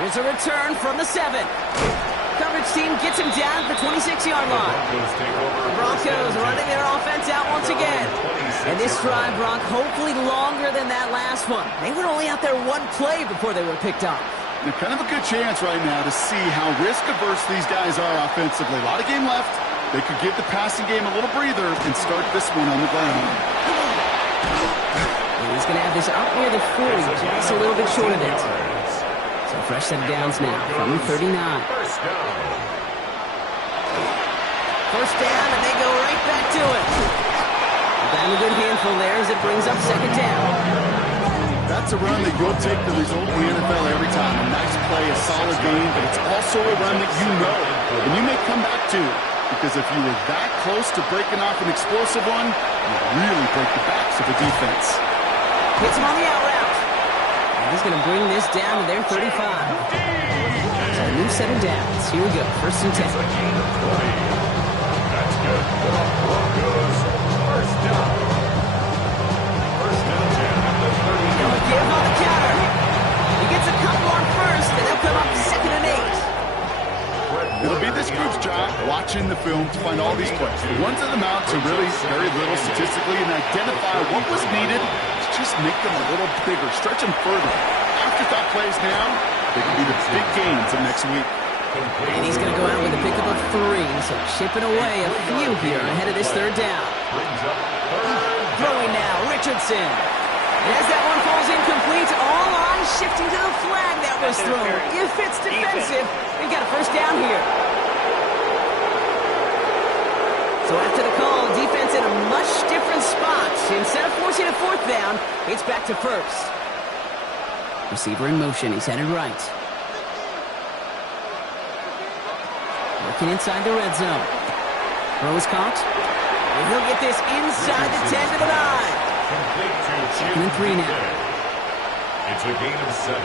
Here's a return from the 7. Coverage team gets him down at the 26-yard line. The Broncos running their offense out once again. And this drive, Brock, hopefully longer than that last one. They were only out there 1 play before they were picked up. They're kind of a good chance right now to see how risk-averse these guys are offensively. A lot of game left. They could give the passing game a little breather and start this one on the ground. And he's going to have this up near the 40, just a little bit short of it. So fresh set of downs now from the 39. First down, and they go right right back to it. Got a good handful there as it brings up second down. That's a run that you'll take the result in the NFL every time. A nice play, a solid game, but it's also a run that you know, and you may come back to, because if you were that close to breaking off an explosive one, you really break the backs of the defense. Hits him on the out route. And he's going to bring this down to their 35. So a new set of downs. Here we go, first and 10. That's good. Broncos, first down. First and 10 at the 30. He'll give on the counter. He gets a couple on first, and they'll come up second and 8. It'll be this group's job watching the film to find all these plays. The ones that amount to really very little statistically and identify what was needed to just make them a little bigger, stretch them further. Afterthought plays now, they can be the big gains of next week. And he's going to go out with a pickup of 3, so chipping away a few here ahead of this third down. Throwing now, Richardson. And as that one falls incomplete, all eyes shifting to the flag that was thrown. If it's defensive, we've got a first down here. So after the call, defense in a much different spot. Instead of forcing a fourth down, it's back to first. Receiver in motion, he's headed right. Working inside the red zone. Throw is caught. And he'll get this inside the 10 to the 9. Second and 3 now. It's a gain of 7.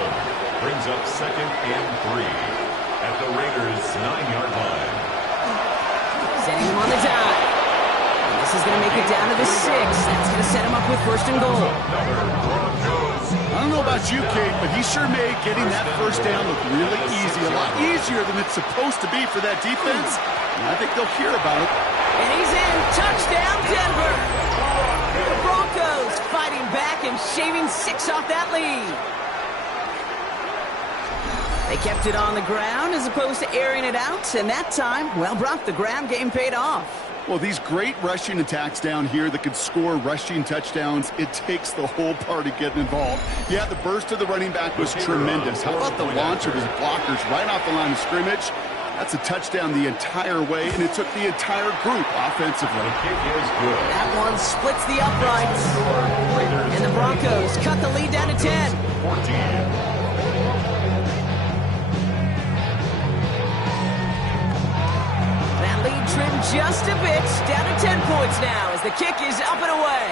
Brings up second and 3 at the Raiders' 9-yard line. Setting him on the dive. And this is going to make it down to the 6. That's going to set him up with first and goal. I don't know about you, Kate, but he sure made getting that first down look really easy. A lot easier than it's supposed to be for that defense. And I think they'll hear about it. And he's in. Touchdown, Denver. The Broncos fighting back and shaving 6 off that lead. They kept it on the ground as opposed to airing it out. And that time, well, Brock, the ground game paid off. Well, these great rushing attacks down here that could score rushing touchdowns, it takes the whole party getting involved. Yeah, the burst of the running back was tremendous. How about the launch of his blockers right off the line of scrimmage? That's a touchdown the entire way, and it took the entire group offensively. That one splits the uprights. And the Broncos cut the lead down to 10. 14. Lead trimmed just a bit, down to 10 points now as the kick is up and away.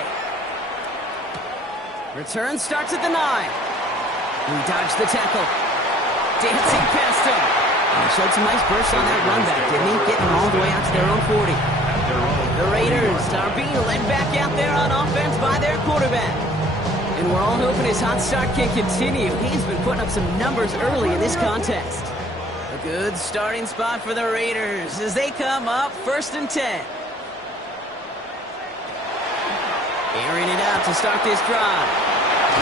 Return starts at the 9. He dodged the tackle. Dancing past him. And he showed some nice bursts on that run back, didn't he? Getting all the way out to their own 40. The Raiders are being led back out there on offense by their quarterback. And we're all hoping his hot start can continue. He's been putting up some numbers early in this contest. A good starting spot for the Raiders as they come up first and 10. Airing it out to start this drive.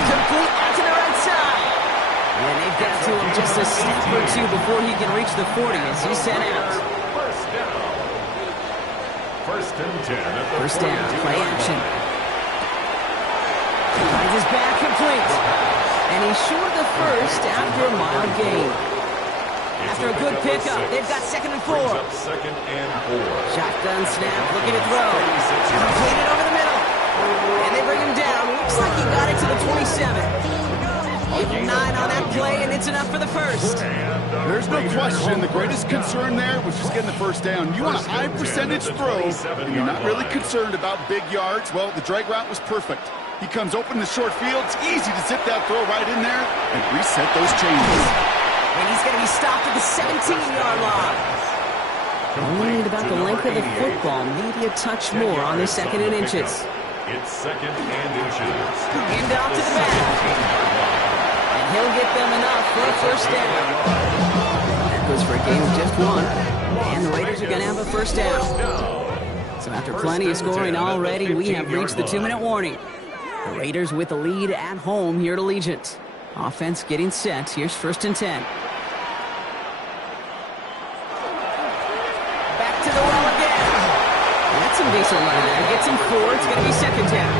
Complete out to the right side. And they've got to him just a step or 2 before he can reach the 40 as he's sent out. First down. First and 10 at the First down, 42. play action. Finds his back complete. And he's short of the first after a mild gain. After a good pickup, they've got second and 4. Second and 4. Shotgun snap, looking to throw. Completed over the middle. And they bring him down. Looks like he got it to the 27. 9 on that play, and it's enough for the first. There's no question. The greatest concern there was just getting the first down. You want a high percentage throw, and you're not really concerned about big yards. Well, the drag route was perfect. He comes open in the short field. It's easy to zip that throw right in there and reset those changes. And he's going to be stopped at the 17-yard line. Worried about the length of the football. Maybe a touch more on the second and inches. It's second and inches. Hand off to the back. And he'll get them enough for a first down. That goes for a gain of just 1. And the Raiders are going to have a first down. So after plenty of scoring already, we have reached the 2-minute warning. The Raiders with the lead at home here at Allegiant. Offense getting set. Here's first and 10. Back to the well again. That's some decent running there. Gets him 4. It's going to be second down.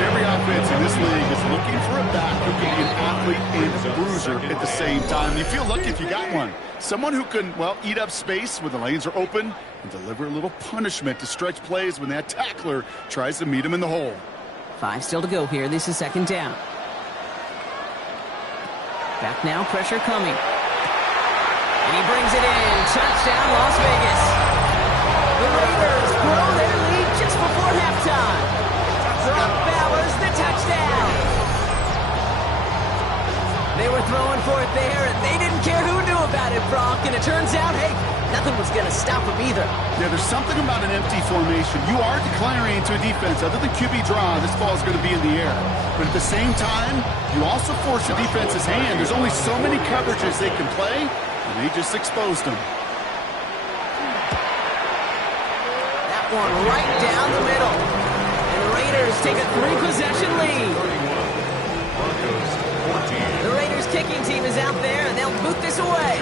Every defense in this league is looking for a back who can be an athlete and a bruiser at the same time. You feel lucky if you got one. Someone who can, well, eat up space when the lanes are open and deliver a little punishment to stretch plays when that tackler tries to meet him in the hole. 5 still to go here. This is second down. Back now, pressure coming. And he brings it in. Touchdown, Las Vegas. The Raiders grow their lead just before halftime. Brock Bowers, the touchdown. They were throwing for it there, and they didn't care who knew about it, Brock. And it turns out, hey, nothing was going to stop them either. Yeah, there's something about an empty formation. You are declaring to a defense, other than QB draw, this ball is going to be in the air. But at the same time, you also force the defense's hand. There's only so many coverages they can play, and they just exposed them. That one right down the middle. And the Raiders take a 3-possession lead. The Raiders kicking team is out there, and they'll boot this away.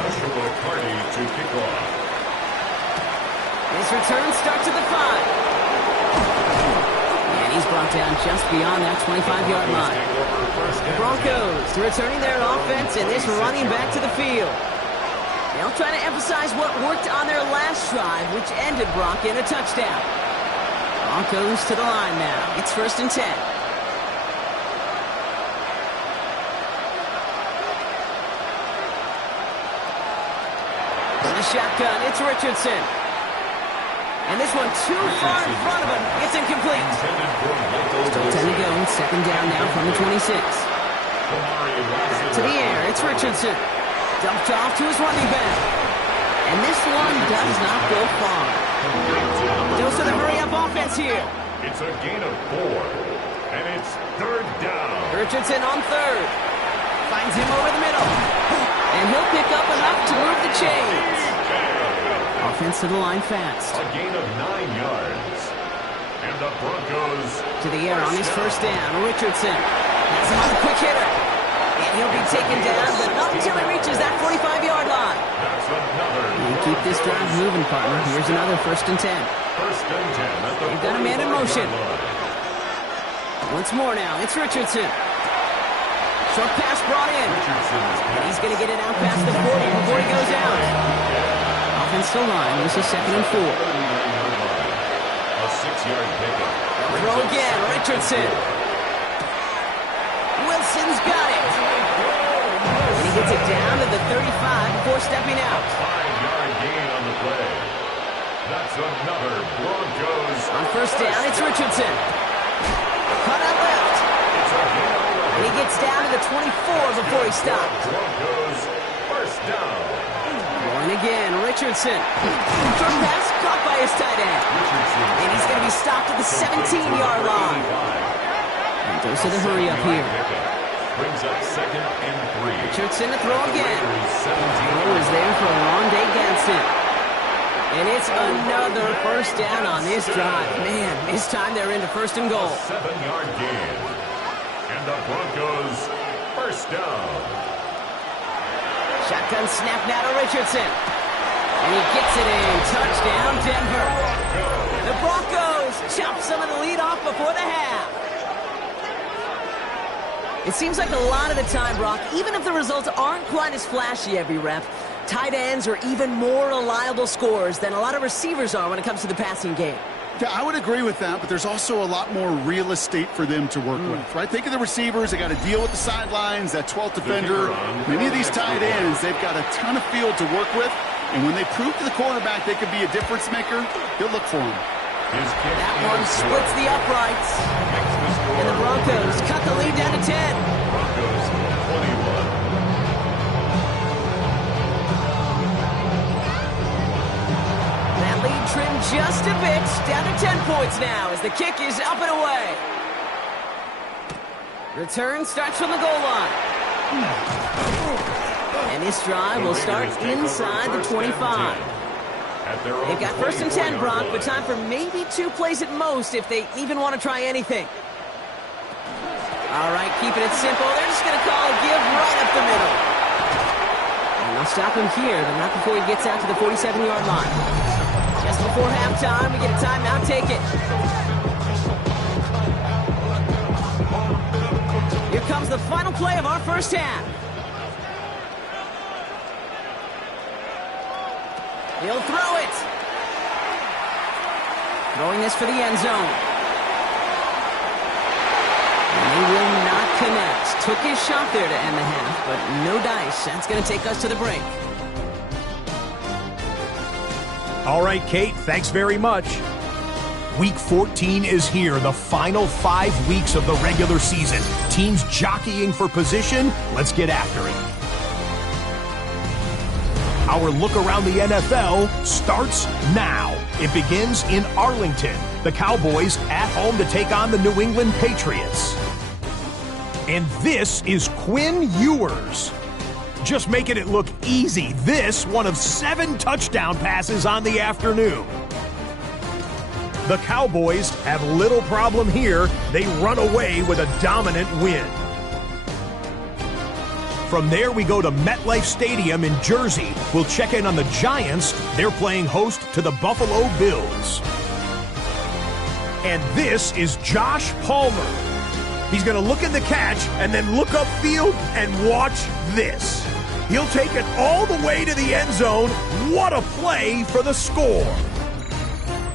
This return starts at the 5. And he's brought down just beyond that 25-yard line. The Broncos returning their offense, and this running back to the field. They'll try to emphasize what worked on their last drive, which ended Brock in a touchdown. Broncos to the line now. It's 1st and 10. In the shotgun, it's Richardson. And this one too far in front of him. It's incomplete. Still 10 to go. Second down now from the 26. Back to the air. It's Richardson. Dumped off to his running back. And this one does not go far. Dose of the hurry-up offense here. It's a gain of 4. And it's 3rd down. Richardson on 3rd. Finds him over the middle. And he'll pick up enough to move the chains. Offense to the line fast. A gain of 9 yards. And the Broncos to the air on his first down. Richardson has him on a quick hitter. And he'll be taken down, but not until he reaches that 45-yard line. That's another. And keep this drive moving, partner. Here's another 1st and 10. 1st and 10 at the They've got a man in motion. Once more now, it's Richardson. Short pass brought in. And he's going to get it out past the 40 before he goes out. Offense to line. This is 2nd and 4. A 6-yard pickup. Throw again. Richardson. Wilson's got it. And he gets it down to the 35 before stepping out. 5-yard gain on the play. That's another Broncos. On first down, it's Richardson. Cut out left. And he gets down to the 24 before he stops. Broncos 1st down. Going again, Richardson. Short pass caught by his tight end. And he's going to be stopped at the 17-yard line. And goes to the hurry up here. Brings up 2nd and 3. Richardson to throw again. Throw is there for a long day Gadsden. And it's another 1st down on this drive. Man, this time they're into 1st and goal. 7-yard gain. And the Broncos 1st down. Shotgun snap now to Richardson. And he gets it in. Touchdown, Denver. The Broncos chop some of the lead off before the half. It seems like a lot of the time, Brock, even if the results aren't quite as flashy every rep, tight ends are even more reliable scorers than a lot of receivers are when it comes to the passing game. Yeah, I would agree with that, but there's also a lot more real estate for them to work with, right? Think of the receivers. They got to deal with the sidelines, that 12th defender. Many of these tight ends, they've got a ton of field to work with, and when they prove to the quarterback they could be a difference maker, he'll look for them. That one splits the uprights. And the Broncos cut the lead down to 10. Broncos 21. That lead trimmed just a bit, down to 10 points now as the kick is up and away. Return starts from the goal line. And this drive will start inside the 25. They've got 1st and 10, Brock, but time for maybe 2 plays at most if they even want to try anything. All right, keeping it simple. They're just going to call a give right up the middle. And they'll stop him here, but not before he gets out to the 47-yard line. Just before halftime, we get a timeout. Take it. comes the final play of our first half. He'll throw it. Throwing this for the end zone. And they will not connect. Took his shot there to end the half, but no dice. That's going to take us to the break. All right, Kate, thanks very much. Week 14 is here, the final 5 weeks of the regular season. Teams jockeying for position. Let's get after it. Our look around the NFL starts now. It begins in Arlington. The Cowboys at home to take on the New England Patriots. And this is Quinn Ewers. Just making it look easy. This, one of 7 touchdown passes on the afternoon. The Cowboys have little problem here. They run away with a dominant win. From there, we go to MetLife Stadium in Jersey. We'll check in on the Giants. They're playing host to the Buffalo Bills. And this is Josh Palmer. He's going to look in the catch and then look upfield and watch this. He'll take it all the way to the end zone. What a play for the score.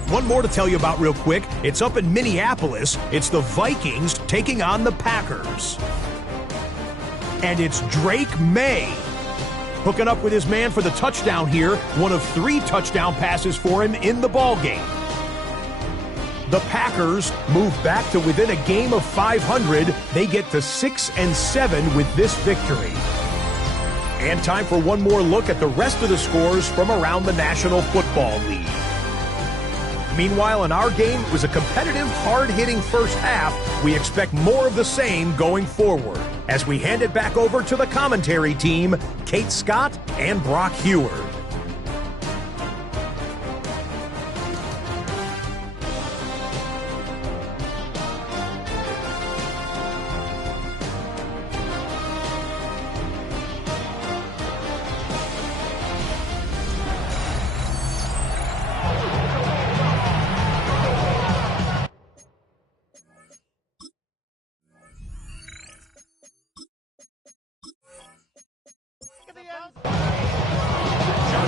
One more to tell you about real quick. It's up in Minneapolis. It's the Vikings taking on the Packers. And it's Drake May hooking up with his man for the touchdown here. One of 3 touchdown passes for him in the ballgame. The Packers move back to within a game of 500. They get to 6-7 with this victory. And time for one more look at the rest of the scores from around the National Football League. Meanwhile, in our game, it was a competitive, hard-hitting first half. We expect more of the same going forward as we hand it back over to the commentary team, Kate Scott and Brock Heward.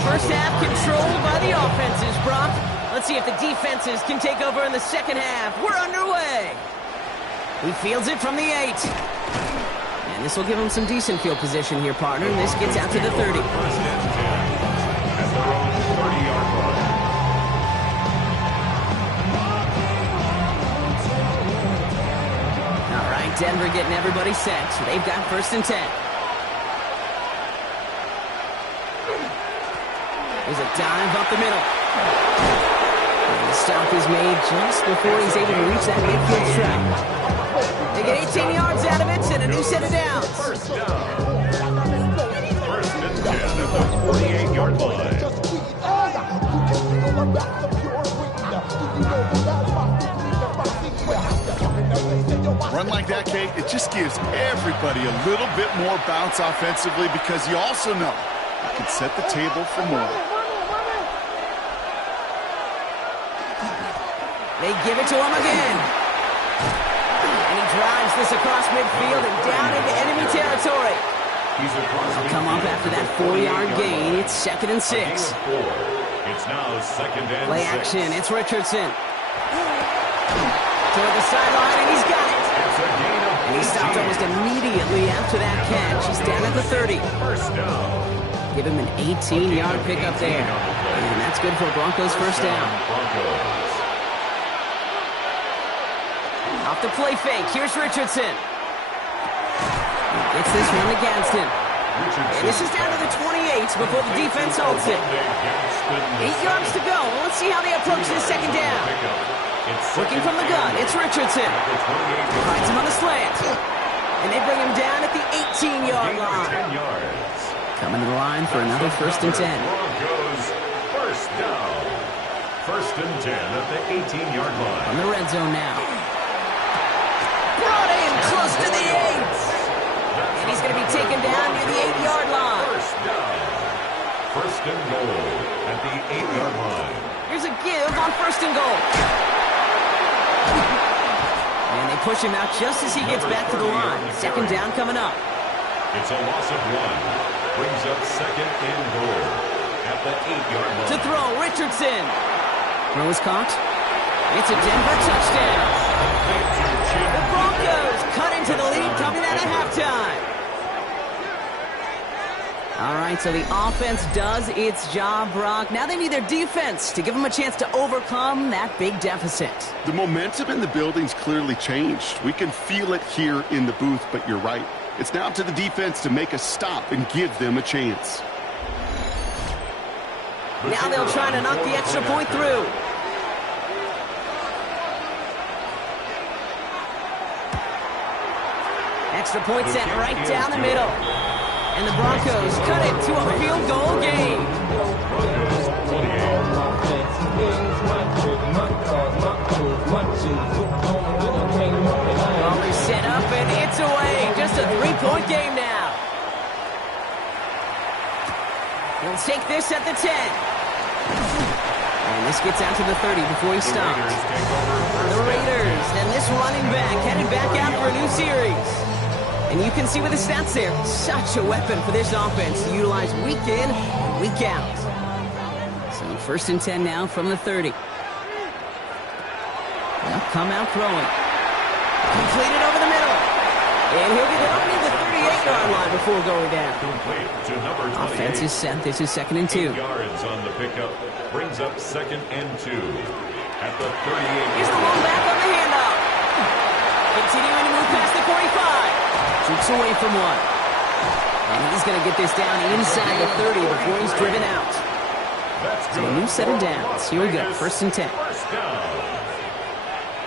First half controlled by the offenses, Brock. Let's see if the defenses can take over in the second half. We're underway. He fields it from the 8. And this will give him some decent field position here, partner. And this gets out to the 30. First and 10 at their own 30-yard line. All right, Denver getting everybody set. They've got first and 10. There's a dive up the middle. And the stop is made just before he's able to reach that midfield strike. They get 18 yards out of it and a new set of downs. First down. First and 10 at the 48-yard line. Run like that, Kate, it just gives everybody a little bit more bounce offensively because you also know you can set the table for more. They give it to him again. And he drives this across midfield and down into enemy territory. They'll come up after that 4-yard gain. It's 2nd and 6. It's now 2nd and 6. Play action. It's Richardson. Toward the sideline, and he's got it. And he stopped almost immediately after that catch. He's down at the 30. First down. Give him an 18-yard pickup there. And that's good for Broncos first down. Off the play fake. Here's Richardson. He gets this one to Gadsden. And this is down to the 28 before the defense holds it. 8 yards to go. Let's see how they approach this second down. Looking from the gun. It's Richardson. Finds him on the slant. And they bring him down at the 18-yard line. Coming to the line for another first and 10. First down. First and 10 at the 18-yard line. On the red zone now. Brought in close to the 8. And he's going to be taken down near the 8-yard line. First down. First and goal at the 8-yard line. Here's a give on first and goal. And they push him out just as he gets back to the line. Second down coming up. It's a loss of 1. Brings up second and goal at the 8-yard line. To throw, Richardson. Throw is caught. It's a Denver touchdown. The Broncos cut into the lead coming out of halftime. All right, so the offense does its job, Brock. Now they need their defense to give them a chance to overcome that big deficit. The momentum in the building's clearly changed. We can feel it here in the booth, but you're right. It's now up to the defense to make a stop and give them a chance. Now they'll try to knock the extra point through. Extra point set right down the middle. And the Broncos cut it to a field goal game. Well, they're set up and it's away. Just a 3-point game now. He'll take this at the 10. And this gets out to the 30 before he stops. The Raiders, and this running back headed back out for a new series. And you can see with the stats there, such a weapon for this offense to utilize week in and week out. So first and 10 now from the 30. They'll come out throwing. Completed over the middle. And he'll get it only the 38-yard line before going down. Offense is set. This is second and 2. 8 yards on the pickup. Brings up second and 2. At the 38. Here's the long back on the handoff. Continuing to move past the 45. Troops away from one. And he's going to get this down inside the 30 before he's driven out. So a new set of downs. Here we go. First and 10. First down.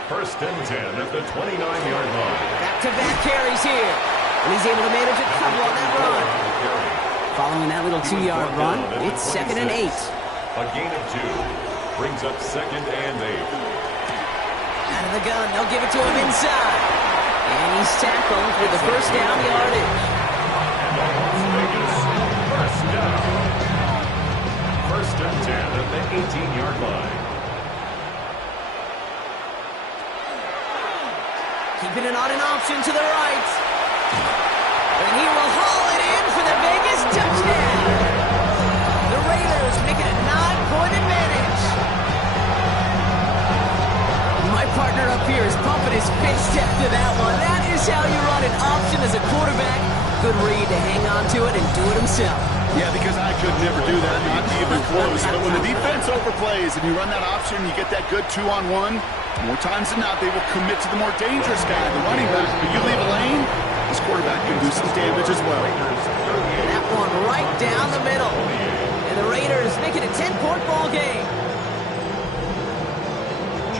First and 10 at the 29-yard line. Back-to-back carries here. And he's able to manage a couple on that run. Following that little 2-yard run, it's second and 8. A gain of 2. Brings up second and 8. Out of the gun. They'll give it to him inside. And he's tackled with the first down yardage. First down. First and 10 at the 18-yard line. Keeping it on an option to the right. And he will haul it in for the Vegas touchdown. The Raiders make it a 9-point advantage. My partner up here is pumping his fist step to that one. That is how you run an option as a quarterback. Good read to hang on to it and do it himself. Yeah, because I could never do that, not even close. But when the defense overplays and you run that option, you get that good 2-on-1, more times than not, they will commit to the more dangerous guy, the running back. But you leave a lane, this quarterback can do some damage as well. That one right down the middle. And the Raiders make it a 10-point ball game.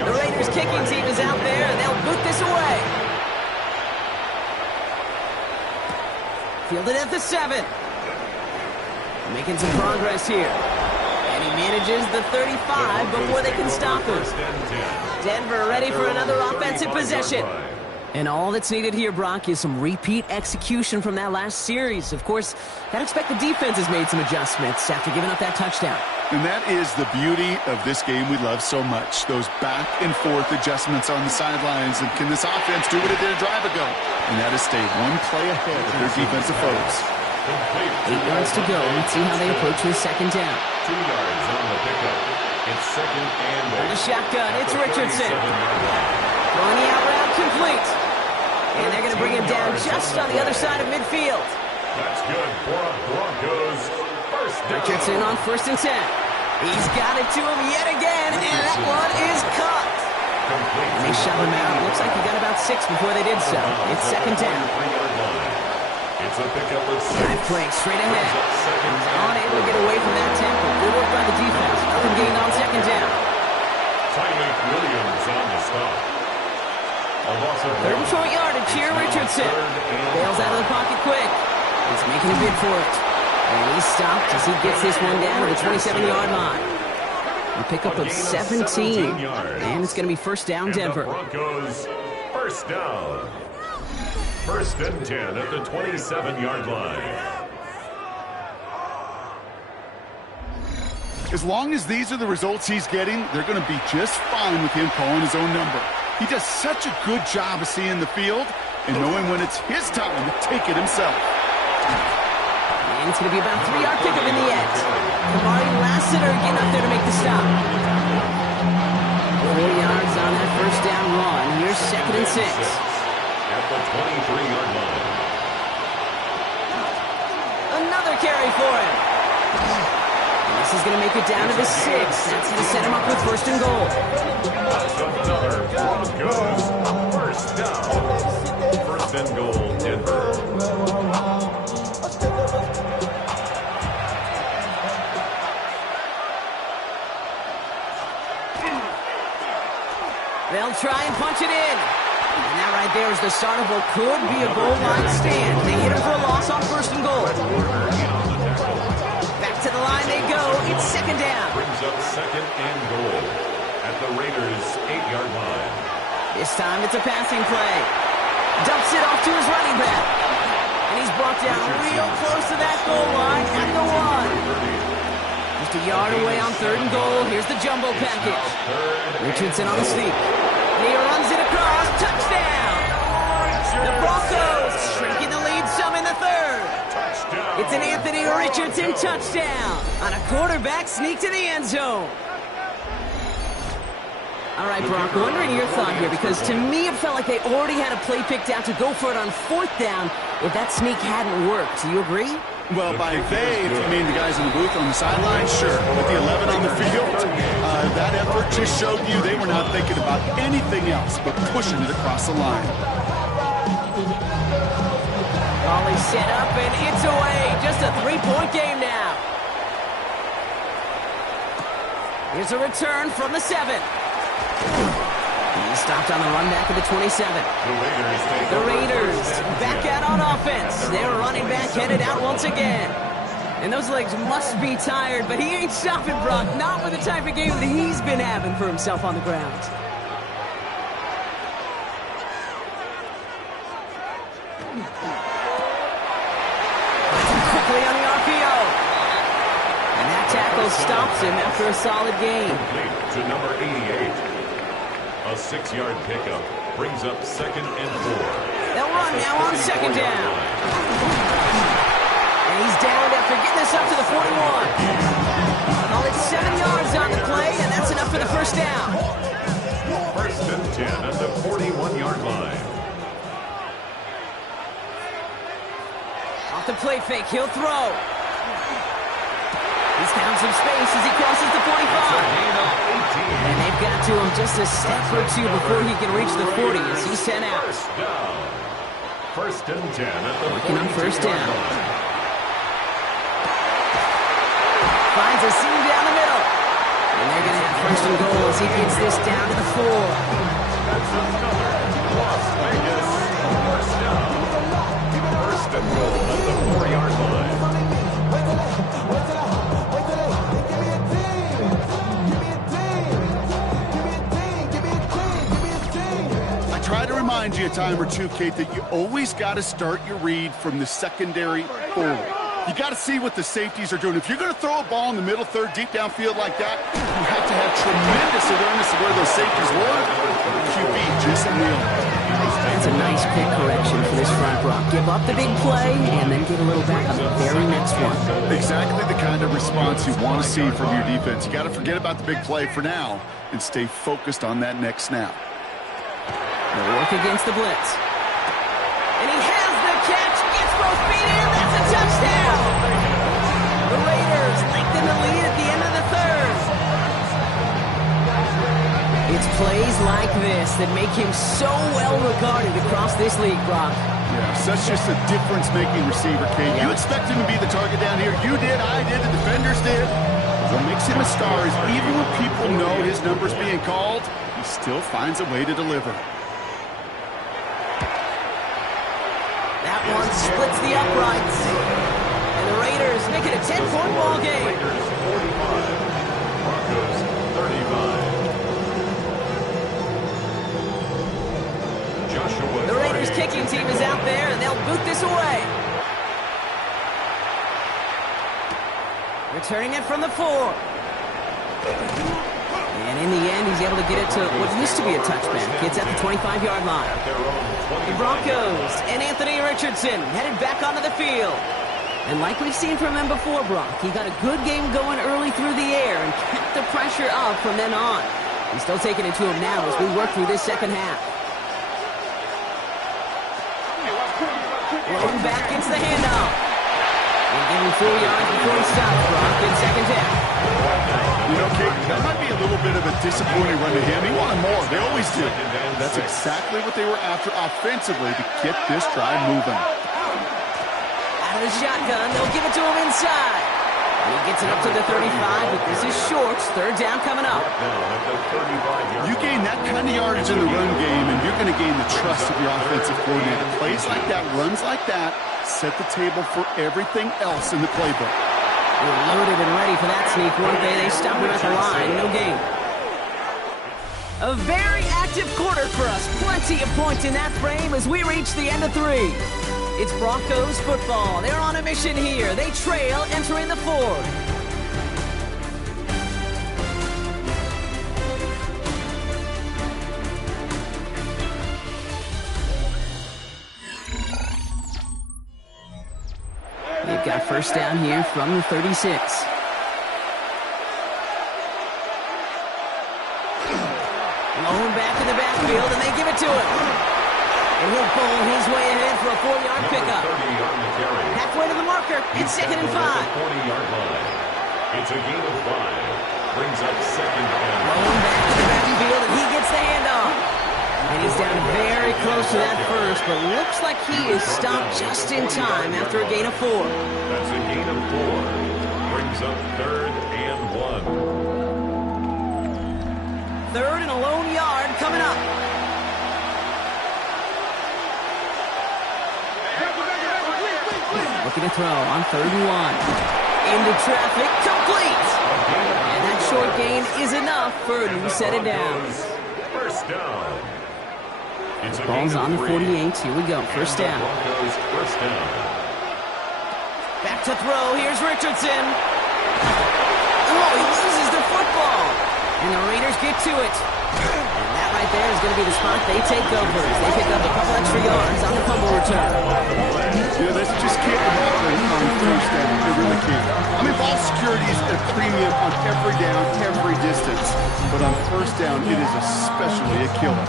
The Raiders kicking team is out there, and they'll boot this away. Fielded at the 7. Making some progress here. And he manages the 35 before they can stop him. Denver ready for another offensive possession. And all that's needed here, Brock, is some repeat execution from that last series. Of course, I'd expect the defense has made some adjustments after giving up that touchdown. And that is the beauty of this game we love so much. Those back and forth adjustments on the sidelines. And can this offense do what it did a drive ago? And that is stay one play ahead of their defensive foes. 8 yards to go. Let's see how they approach this second down. 2 yards on the pickup. It's second and 8. The shotgun. It's Richardson. Throwing the out route complete. And they're going to bring him down just on the other side of midfield. That's good for a Broncos first down. Richardson on first and 10. He's got it to him yet again, and that one is caught. And they shove him out. Looks like he got about 6 before they did so. It's second down. It's a pickup of 6. Drive play straight ahead. He's unable to get away from that tempo. Good work by the defense. Nothing gained on second down. Tyler Williams on the stop. A loss of 3rd and short yardage here, Richardson. Bails out of the pocket quick. He's making a bid for it. And he's stopped as he gets this one down to the 27-yard line. A pickup of 17. And it's going to be first down, Denver. Broncos first down. First and 10 at the 27-yard line. As long as these are the results he's getting, they're going to be just fine with him calling his own number. He does such a good job of seeing the field and knowing when it's his time to take it himself. And it's going to be about a 3-yard pickup in the end. Kamari Lassiter getting up there to make the stop. 4 yards on that first down run. Here's 2nd and 6. At the 23-yard line. Another carry for him. And this is going to make it down to the 6. That's going to set him up with 1st and goal. Another Broncos first down. 1st and goal, Denver. They'll try and punch it in. And that right there is the start of what could be a goal line stand. They hit him for a loss on 1st and goal. Back to the line they go. It's 2nd down. Brings up 2nd and goal at the Raiders' 8-yard line. This time it's a passing play. Dumps it off to his running back. And he's brought down real close to that goal line at the 1. Just a yard away on 3rd and goal. Here's the jumbo package. Richardson on the sneak. He runs it across. Touchdown! The Broncos shrinking the lead some in the 3rd. It's an Anthony Richardson touchdown on a quarterback sneak to the end zone. All right, Brock, wondering your thought here, because to me it felt like they already had a play picked out to go for it on 4th down if that sneak hadn't worked. Do you agree? Well, by they, if you mean the guys in the booth on the sideline, sure. With the 11 on the field, that effort just showed you they were not thinking about anything else but pushing it across the line. Ball is set up, and it's away. Just a 3-point game now. Here's a return from the 7. He's stopped on the run back at the 27. The Raiders back out on offense. They're running back headed out once again. And those legs must be tired, but he ain't stopping, Brock. Not with the type of game that he's been having for himself on the ground. Quickly on the RPO. And that tackle stops him after a solid gain. To number 88. A 6-yard pickup brings up 2nd and 4. They'll run now on 2nd down. And he's down after getting this up to the 41. Oh, it's 7 yards on the play, and that's enough for the 1st down. 1st and 10 at the 41-yard line. Off the play fake, he'll throw. He's found some space as he crosses the 45. And they've got to him just a step or 2 before he can reach the 40 as he's sent out. 1st and 10 at the working on 1st down. Finds a seam down the middle. And they're going to have 1st and goal as he gets this down to the 4. That's another Las Vegas 1st down. 1st and goal at the 4-yard line. Try to remind you a time or two, Kate, that you always got to start your read from the secondary forward. You got to see what the safeties are doing. If you're going to throw a ball in the middle third, deep downfield like that, you have to have tremendous awareness of where those safeties were. The QB just nailed it. That's a nice quick correction for this front row. Give up the big play and then get a little back on the very next one. Exactly the kind of response you want to see from your defense. You got to forget about the big play for now and stay focused on that next snap. They'll work against the blitz. And he has the catch. Gets both feet in. That's a touchdown. The Raiders lengthen the lead at the end of the 3rd. It's plays like this that make him so well regarded across this league, Brock. Yeah, such just a difference-making receiver, Kate. You expect him to be the target down here. You did, I did, the defenders did. What makes him a star is even when people know his number's being called, he still finds a way to deliver. That one splits the uprights. And the Raiders make it a 10-point ball game. Raiders 45, Broncos 35. Joshua. The Raiders kicking team is out there, and they'll boot this away. Returning it from the 4. And And in the end, he's able to get it to what used to be a touchback. It's at the 25-yard line. The Broncos and Anthony Richardson headed back onto the field. And like we've seen from him before, Brock, he got a good game going early through the air and kept the pressure up from then on. He's still taking it to him now as we work through this second half. Rolling back gets the handoff. And giving 4 yards before he stops, Brock, in second down. You know, Kate, that might be a little bit of a disappointing run to him. He wanted more. They always do. That's exactly what they were after offensively to get this drive moving. Out of the shotgun, they'll give it to him inside. And he gets it up to the 35, but this is short. Third down coming up. You gain that kind of yardage in the run game, and you're going to gain the trust of your offensive coordinator. Plays like that, runs like that, set the table for everything else in the playbook. They're loaded and ready for that sneak, weren't they? They stopped him at the line. No gain. A very active quarter for us. Plenty of points in that frame as we reach the end of 3. It's Broncos football. They're on a mission here. They trail entering the 4th. They've got first down here from the 36. Lone back in the backfield, and they give it to him. And he'll bowl his way ahead for a 4-yard pickup. Halfway to the marker, it's 2nd and 5. 40-yard line. It's a gain of 5. Brings up 2nd and 1. Lone back in the backfield, and he gets the handoff. And he's down very close to that first, but looks like he is stopped just in time after a gain of 4. That's a gain of 4. Brings up 3rd and 1. 3rd and a lone yard coming up. Looking to throw on 3rd and 1. Into traffic, complete. And that short gain is enough for a new set of downs. First down. Ball's on the 48. Here we go. First down. First down. Back to throw. Here's Richardson. Oh, he loses the football. And the Raiders get to it. And that right there is going to be the spot they take over as they pick up a couple extra yards on the fumble return. Yeah, this just can't happen on first down. It really can't. I mean, ball security is a premium on every down, every distance. But on first down, it is especially a killer.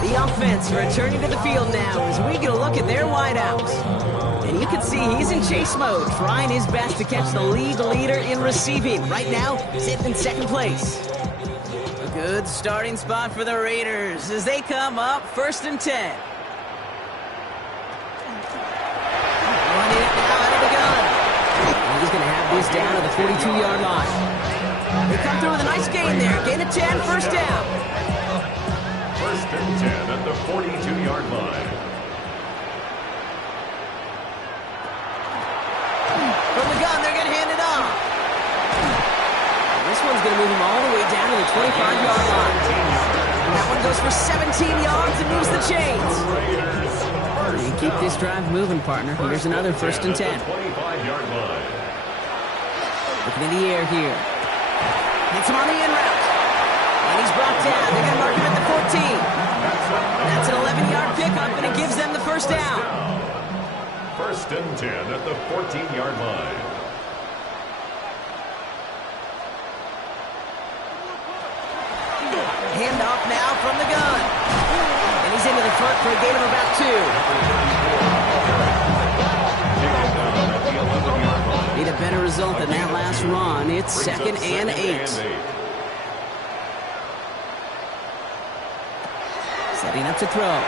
The offense returning to the field now as we get a look at their wideouts. And you can see he's in chase mode, trying his best to catch the league leader in receiving. Right now, sitting in 2nd place. A good starting spot for the Raiders as they come up 1st and 10. Running it now out of the gun. And he's going to have this down to the 42-yard line. They come through with a nice gain there. Gain of 10, first down. 1st and 10 at the 42-yard line. From the gun, they're going to hand it off. This one's going to move him all the way down to the 25-yard line. And that one goes for 17 yards and moves the chains. And keep this drive moving, partner. Here's another 1st and 10. 25-yard line. Looking in the air here. Hits him on the in route. And he's brought down. They're going to mark him at the 14. That's an 11-yard pickup, and it gives them the first down. 1st and 10 at the 14-yard line. Handoff now from the gun. And he's into the front for a gain of about 2. Need a better result than that last run. It's 2nd and 8. Setting up to throw.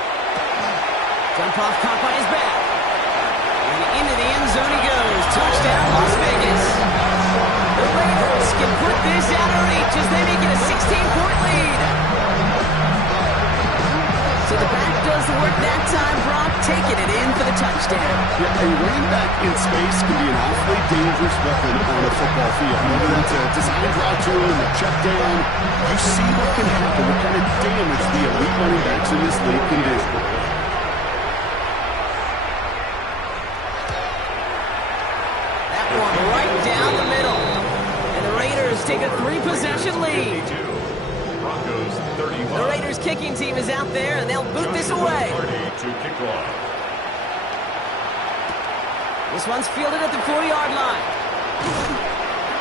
Jump off, caught by his back. And into the end zone he goes. Touchdown, Las Vegas. The Raiders can put this out of reach as they make it a 16-point lead. So the back does the work that time, Brock, taking it in for the touchdown. Yeah, a running back in space can be an awfully dangerous weapon on a football field. Whether that's a design draw to him, a check down, you see what can happen, what kind of damage the elite running backs in this league can do. three-possession lead. Broncos 35. The Raiders kicking team is out there, and they'll boot this away. To kick off. This one's fielded at the 40-yard line.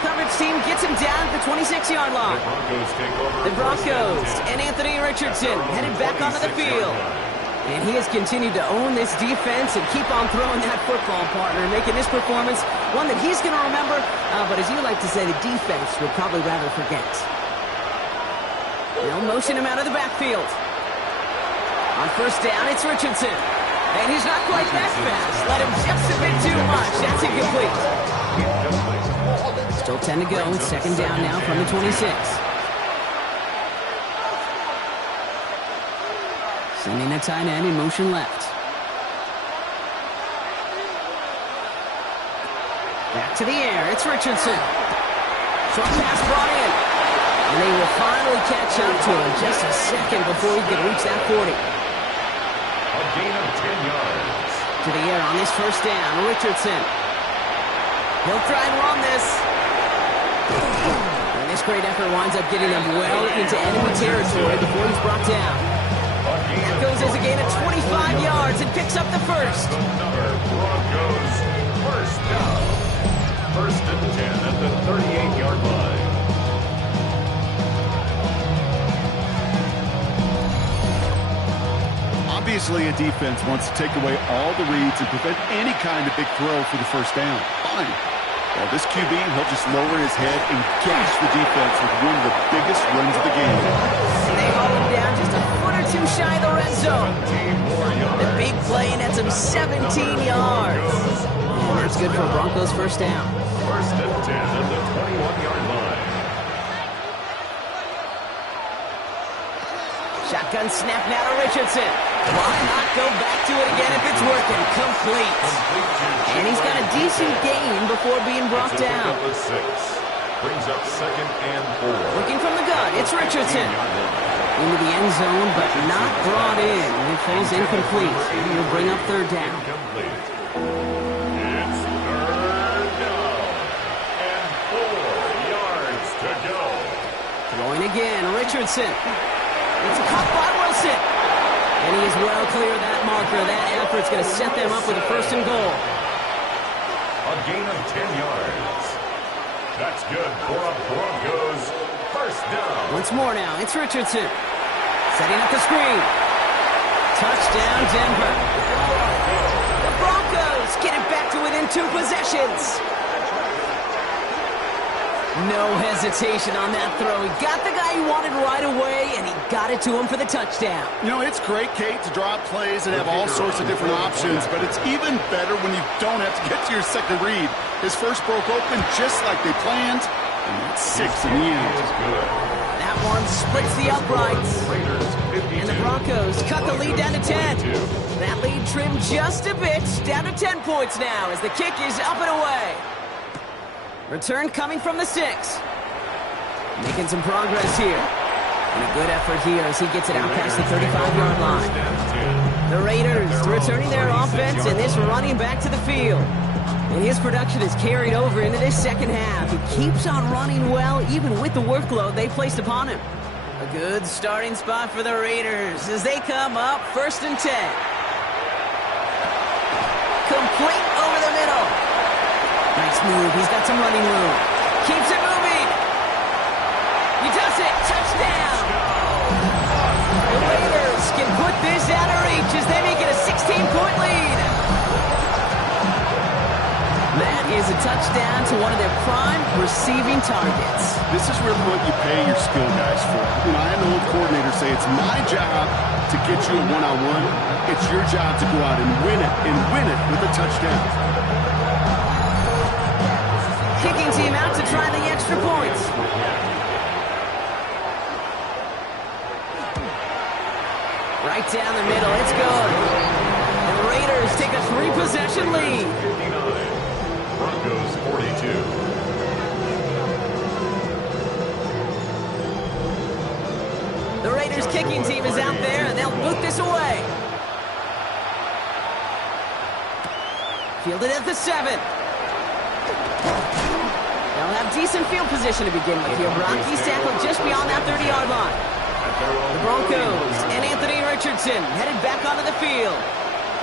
Coverage team gets him down at the 26-yard line. The Broncos and Anthony Richardson headed back onto the field. And he has continued to own this defense and keep on throwing that football, partner, making this performance one that he's going to remember. But as you like to say, the defense would probably rather forget. They'll motion him out of the backfield. On first down, it's Richardson. And he's not quite that fast. Let him just a bit too much. That's incomplete. Still 10 to go. It's second down now from the 26. Sending the tight end in motion left. Back to the air. It's Richardson. Short pass brought in. And they will finally catch up to him just a second before he can reach that 40. A gain of 10 yards. To the air on this first down. Richardson. He'll try and run this. And this great effort winds up getting them well into enemy territory before he's brought down. That goes as a gain of 25 yards and picks up the first. Another Broncos first down. First and 10 at the 38-yard line. Obviously, a defense wants to take away all the reads and prevent any kind of big throw for the first down. Fine. Well, this QB, he'll just lower his head and gash the defense with one of the biggest runs of the game. They haul him down just a foot or two shy of the red zone. The big play nets him 17 yards. And that's good for Broncos first down. First and 10 at the 21-yard line. Shotgun snap now to Richardson. Why not go back to it again if it's working? Complete. And he's got a decent gain before being brought down. Brings up second and 4. Looking from the gun, it's Richardson. Into the end zone, but not brought in. And it falls incomplete. And he'll bring up third down. It's third down. And 4 yards to go. Throwing again, Richardson. It's caught by Wilson. And he is well clear of that marker. That effort's going to set them up with a first and goal. A gain of 10 yards. That's good for a Broncos first down. Once more now, it's Richardson. Setting up the screen. Touchdown, Denver. The Broncos get it back to within 2 possessions. No hesitation on that throw. He got the guy he wanted right away, and he got it to him for the touchdown. You know, it's great, Kate, to draw up plays and have all sorts of different options, but it's even better when you don't have to get to your second read. His first broke open just like they planned, and that's 6 in the end. That one splits the uprights. And the Broncos cut the lead down to 10. That lead trimmed just a bit, down to 10 points now as the kick is up and away. Return coming from the 6. Making some progress here. And a good effort here as he gets it out past the 35-yard line. The Raiders returning their offense and this running back to the field. And his production is carried over into this second half. He keeps on running well, even with the workload they placed upon him. A good starting spot for the Raiders as they come up first and 10. Complete over the middle. Nice move. He's got some running room. Keeps it moving. He does it. Touchdown. The Raiders can put this out of reach as they make it a 16-point lead. That is a touchdown to one of their prime receiving targets. This is really what you pay your skill guys for. You know, I had an old coordinator say it's my job to get you a one-on-one. It's your job to go out and win it with a touchdown. Kicking team out to try the extra points. Right down the middle, it's good. And the Raiders take a 3-possession lead. 59. Broncos 42. The Raiders kicking team is out there and they'll boot this away. Fielded at the 7. They'll have decent field position to begin with here, Brock. He's tackled just beyond that 30-yard line. The Broncos and Anthony Richardson headed back onto the field.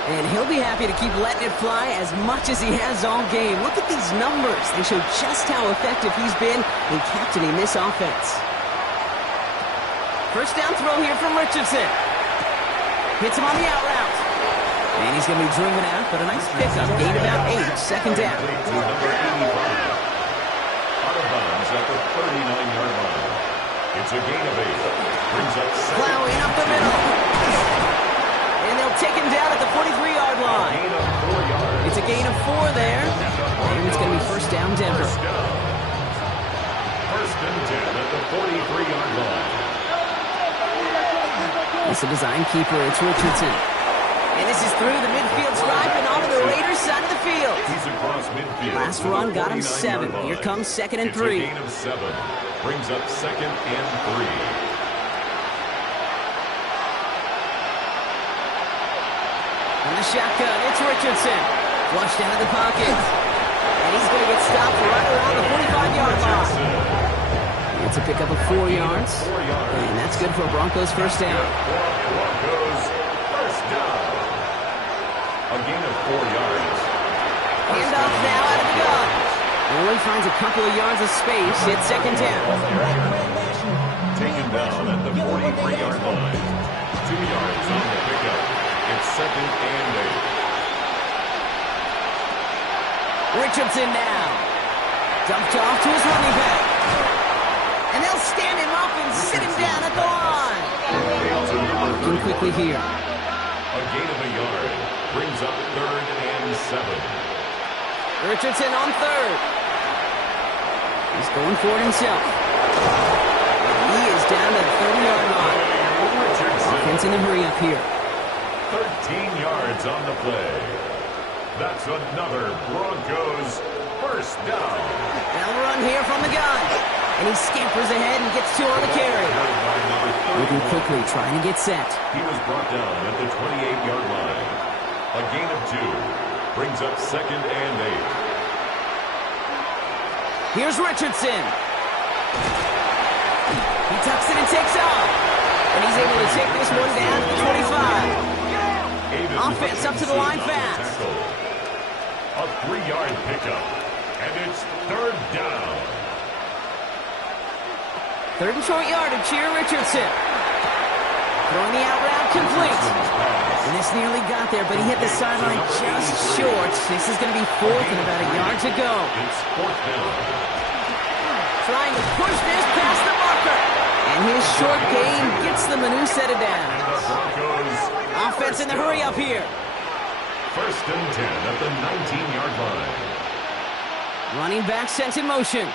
And he'll be happy to keep letting it fly as much as he has all game. Look at these numbers. They show just how effective he's been in captaining this offense. First down throw here from Richardson. Hits him on the out route. And he's going to be driven out, but a nice pickup. Gain about 8, second down. Out of bounds at the 39-yard line. It's a gain of 8. Brings up second. Plowing up the middle. And they'll take him down at the 43-yard line. Gain of 4 yards. It's a gain of 4 there. And it's going to be first down Denver. First and 10 at the 43-yard line. It's a design keeper. It's Richardson. And this is through the midfield stripe and onto the Raiders' side of the field. He's across midfield. Last run got him 7. Here comes second and 3. It's a gain of 7. Brings up second and 3. In the shotgun, it's Richardson. Flushed out of the pocket. And he's going to get stopped right around the 45-yard line. It's a pickup of 4 yards. And that's good for Broncos first down. Broncos first down. A gain of 4 yards. Handoff now out of the gun. Only finds a couple of yards of space. It's second down. Taken down at the 43-yard line. 2 yards on the pickup. It's second and 8. Richardson now. Dumped off to his running back. And they'll stand him up and sit him down at the line. Working quickly here. A gain of a yard. Brings up third and 7. Richardson on third. He's going for it himself. He is down to the 30-yard line. Offense in a hurry up here. 13 yards on the play. That's another Broncos first down. They'll run here from the gun. And he scampers ahead and gets 2 on the carry. Moving quickly, trying to get set. He was brought down at the 28-yard line. A gain of 2. Brings up second and 8. Here's Richardson. He tucks it and takes off. And he's able to take this one down to the 25. Offense up to the line fast. A 3-yard pickup. And it's third down. Third and short yardage here, Richardson. Throwing the out route complete. And this nearly got there, but he hit the sideline just short. This is going to be fourth and about a yard to go. It's fourth down. Trying to push this past the marker. And his short gain gets them a new set of downs. Offense in the hurry up here. First and 10 at the 19-yard line. Running back sent in motion.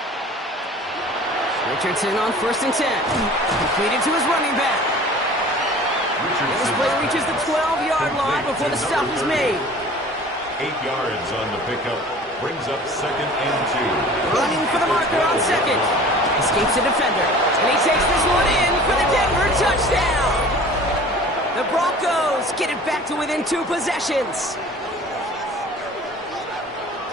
Richardson on first and 10. Completed to his running back. And this play reaches the 12-yard line before the stop is made. 8 yards on the pickup. Brings up second and 2. Running for the marker on second. Escapes the defender. And he takes this one in for the Denver touchdown. The Broncos get it back to within 2 possessions.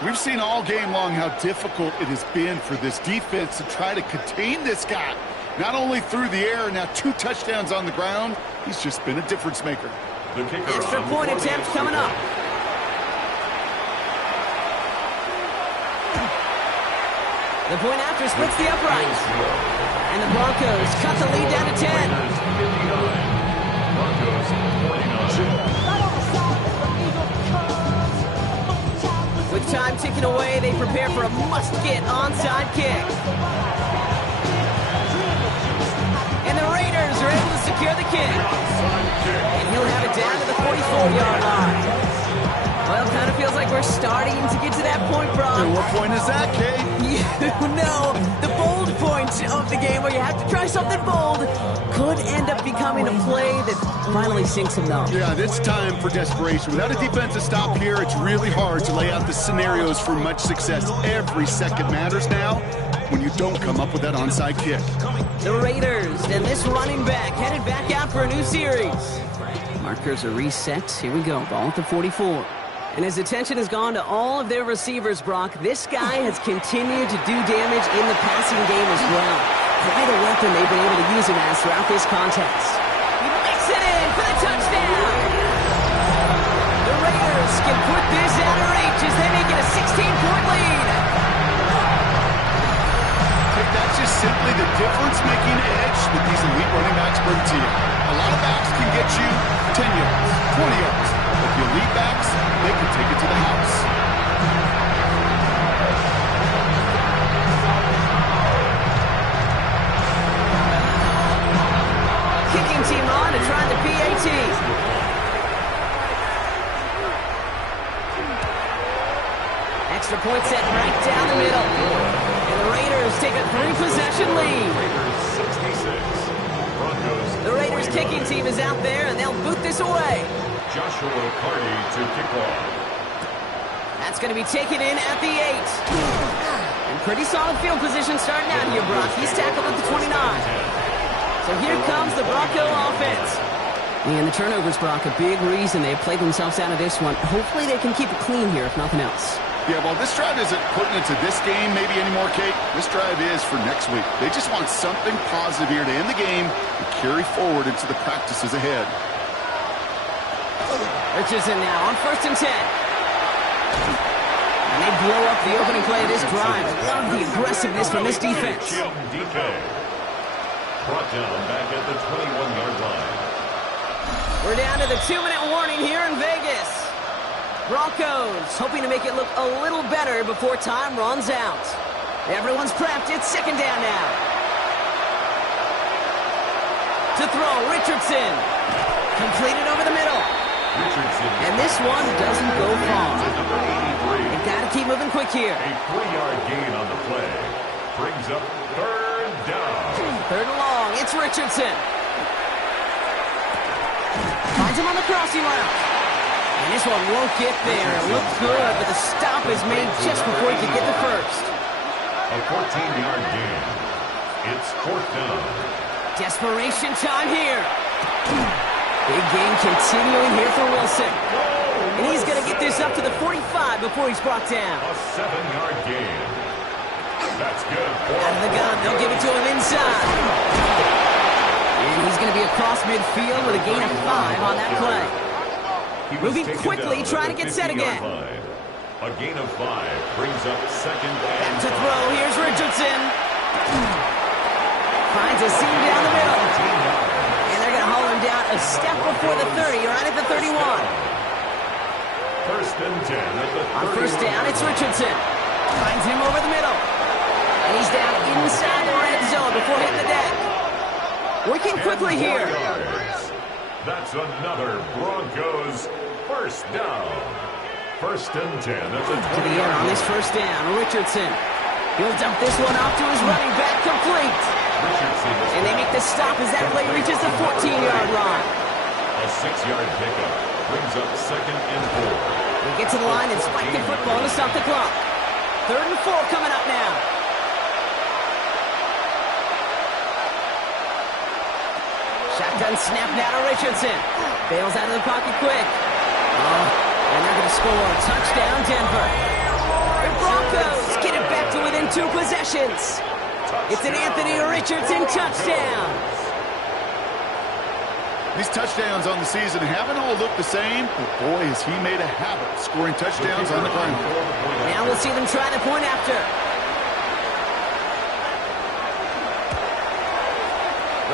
We've seen all game long how difficult it has been for this defense to try to contain this guy. Not only through the air, now 2 touchdowns on the ground. He's just been a difference maker. The kicker extra point attempt coming up. The point after splits the upright. And the Broncos cut the lead down to 10. Broncos 49. With time ticking away, they prepare for a must-get onside kick. And the Raiders are able to secure the kick. And he'll have it down to the 44-yard line. Well, it kind of feels like we're starting to get to that point, Brock. And what point is that, Kate? You know, the bold point of the game where you have to try something bold could end up becoming a play that finally sinks him down. Yeah, it's time for desperation. Without a defensive stop here, it's really hard to lay out the scenarios for much success. Every second matters now when you don't come up with that onside kick. The Raiders and this running back headed back out for a new series. Markers are reset. Here we go. Ball at the 44. And his attention has gone to all of their receivers, Brock. This guy has continued to do damage in the passing game as well. Quite a weapon they've been able to use him as throughout this contest. He makes it in for the touchdown. The Raiders can put this out of reach as they make it a 16-point lead. That's just simply the difference-making edge that these elite running backs bring to you. A lot of backs can get you 10 yards, 20 yards. But the elite backs, they can take it to the house. Kicking team on to try the PAT. Extra point set right down the middle. And the Raiders take a 3-possession lead. The Raiders kicking team is out there, and they'll boot this away. Joshua Carty to kick off. That's going to be taken in at the 8. And pretty solid field position starting out here, Brock. He's tackled at the 29. So here comes the Bronco offense. And the turnovers, Brock, a big reason they've played themselves out of this one. Hopefully they can keep it clean here, if nothing else. Yeah, well, this drive isn't pertinent to this game maybe anymore, Kate. This drive is for next week. They just want something positive here to end the game and carry forward into the practices ahead. Richardson now on 1st and 10. And they blow up the opening play of this drive. Love the aggressiveness from this defense. DK. Brought down back at the 21-yard line. We're down to the 2-minute warning here in Vegas. Broncos hoping to make it look a little better before time runs out. Everyone's prepped. It's 2nd down now. To throw, Richardson. Completed over the middle. Richardson. And this one doesn't go far. They've got to keep moving quick here. A 3-yard gain on the play. Brings up 3rd down. 3rd and long. It's Richardson. Finds him on the crossing route. And this one won't get there. It looks good, but the stop is made just before he can get the first. A 14-yard gain. It's 4th down. Desperation time here. Big game continuing here for Wilson. And he's going to get this up to the 45 before he's brought down. A 7-yard gain. That's good. Out of the gun. They'll give it to him inside. And he's going to be across midfield with a gain of 5 on that play. Moving quickly, trying to get set again. A gain of 5 brings up 2nd and Back to throw. Here's Richardson. Finds a seam down the middle. And they're going to haul him down a step before the 30, right at the 31. 1st and 10 at the 31. On 1st down, it's Richardson. Finds him over the middle. And he's down inside the red zone before hitting the deck. Working quickly here. That's another Broncos 1st down. 1st and 10 at the 20. To the air on this 1st down, Richardson. He'll dump this one off to his running back, complete. And they make the stop as that play reaches the 14-yard line. A 6-yard pickup brings up 2nd and 4. They get to the line and spike the football to stop the clock. 3rd and 4 coming up now. Shotgun snap now to Richardson. Bails out of the pocket quick. And they're going to score. Touchdown, Denver. The Broncos get it back to within 2 possessions. It's an Anthony Richardson touchdown. These touchdowns on the season haven't all looked the same, but boy, has he made a habit of scoring touchdowns on the ground. Now we'll see them try the point after.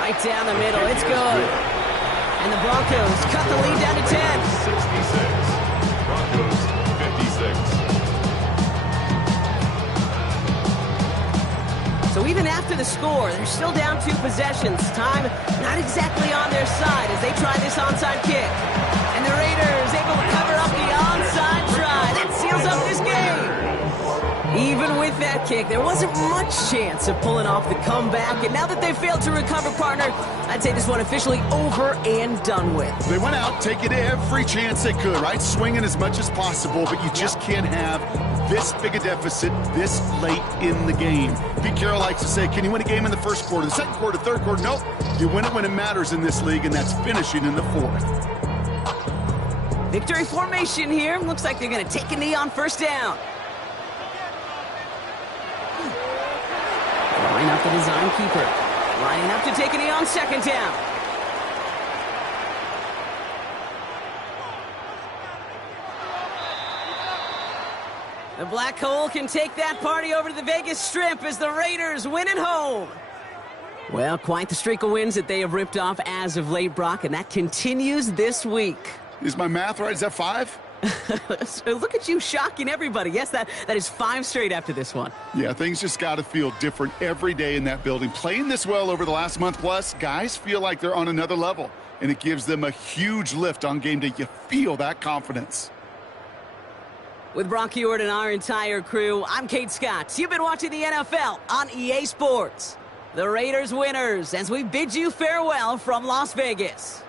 Right down the middle. It's good. And the Broncos cut the lead down to 10. 66. Broncos 56. So even after the score, they're still down 2 possessions. Time not exactly on their side as they try this onside kick. And the Raiders able to cover up the onside try. That seals up this game. Even with that kick, there wasn't much chance of pulling off the comeback. And now that they failed to recover, partner, I'd say this one officially over and done with. They went out taking every chance they could, right? Swinging as much as possible, but you just can't have this big a deficit this late in the game. Pete Carroll likes to say, can you win a game in the 1st quarter, the 2nd quarter, 3rd quarter? Nope. You win it when it matters in this league, and that's finishing in the 4th. Victory formation here. Looks like they're going to take a knee on first down. Line up the design keeper. Lining up to take a knee on second down. The Black Hole can take that party over to the Vegas Strip as the Raiders win at home. Well, quite the streak of wins that they have ripped off as of late, Brock, and that continues this week. Is my math right? Is that 5? So look at you shocking everybody. Yes, that is 5 straight after this one. Yeah, things just got to feel different every day in that building. Playing this well over the last month plus, guys feel like they're on another level, and it gives them a huge lift on game day. You feel that confidence. With Brock Ewart and our entire crew, I'm Kate Scott. You've been watching the NFL on EA Sports. The Raiders winners as we bid you farewell from Las Vegas.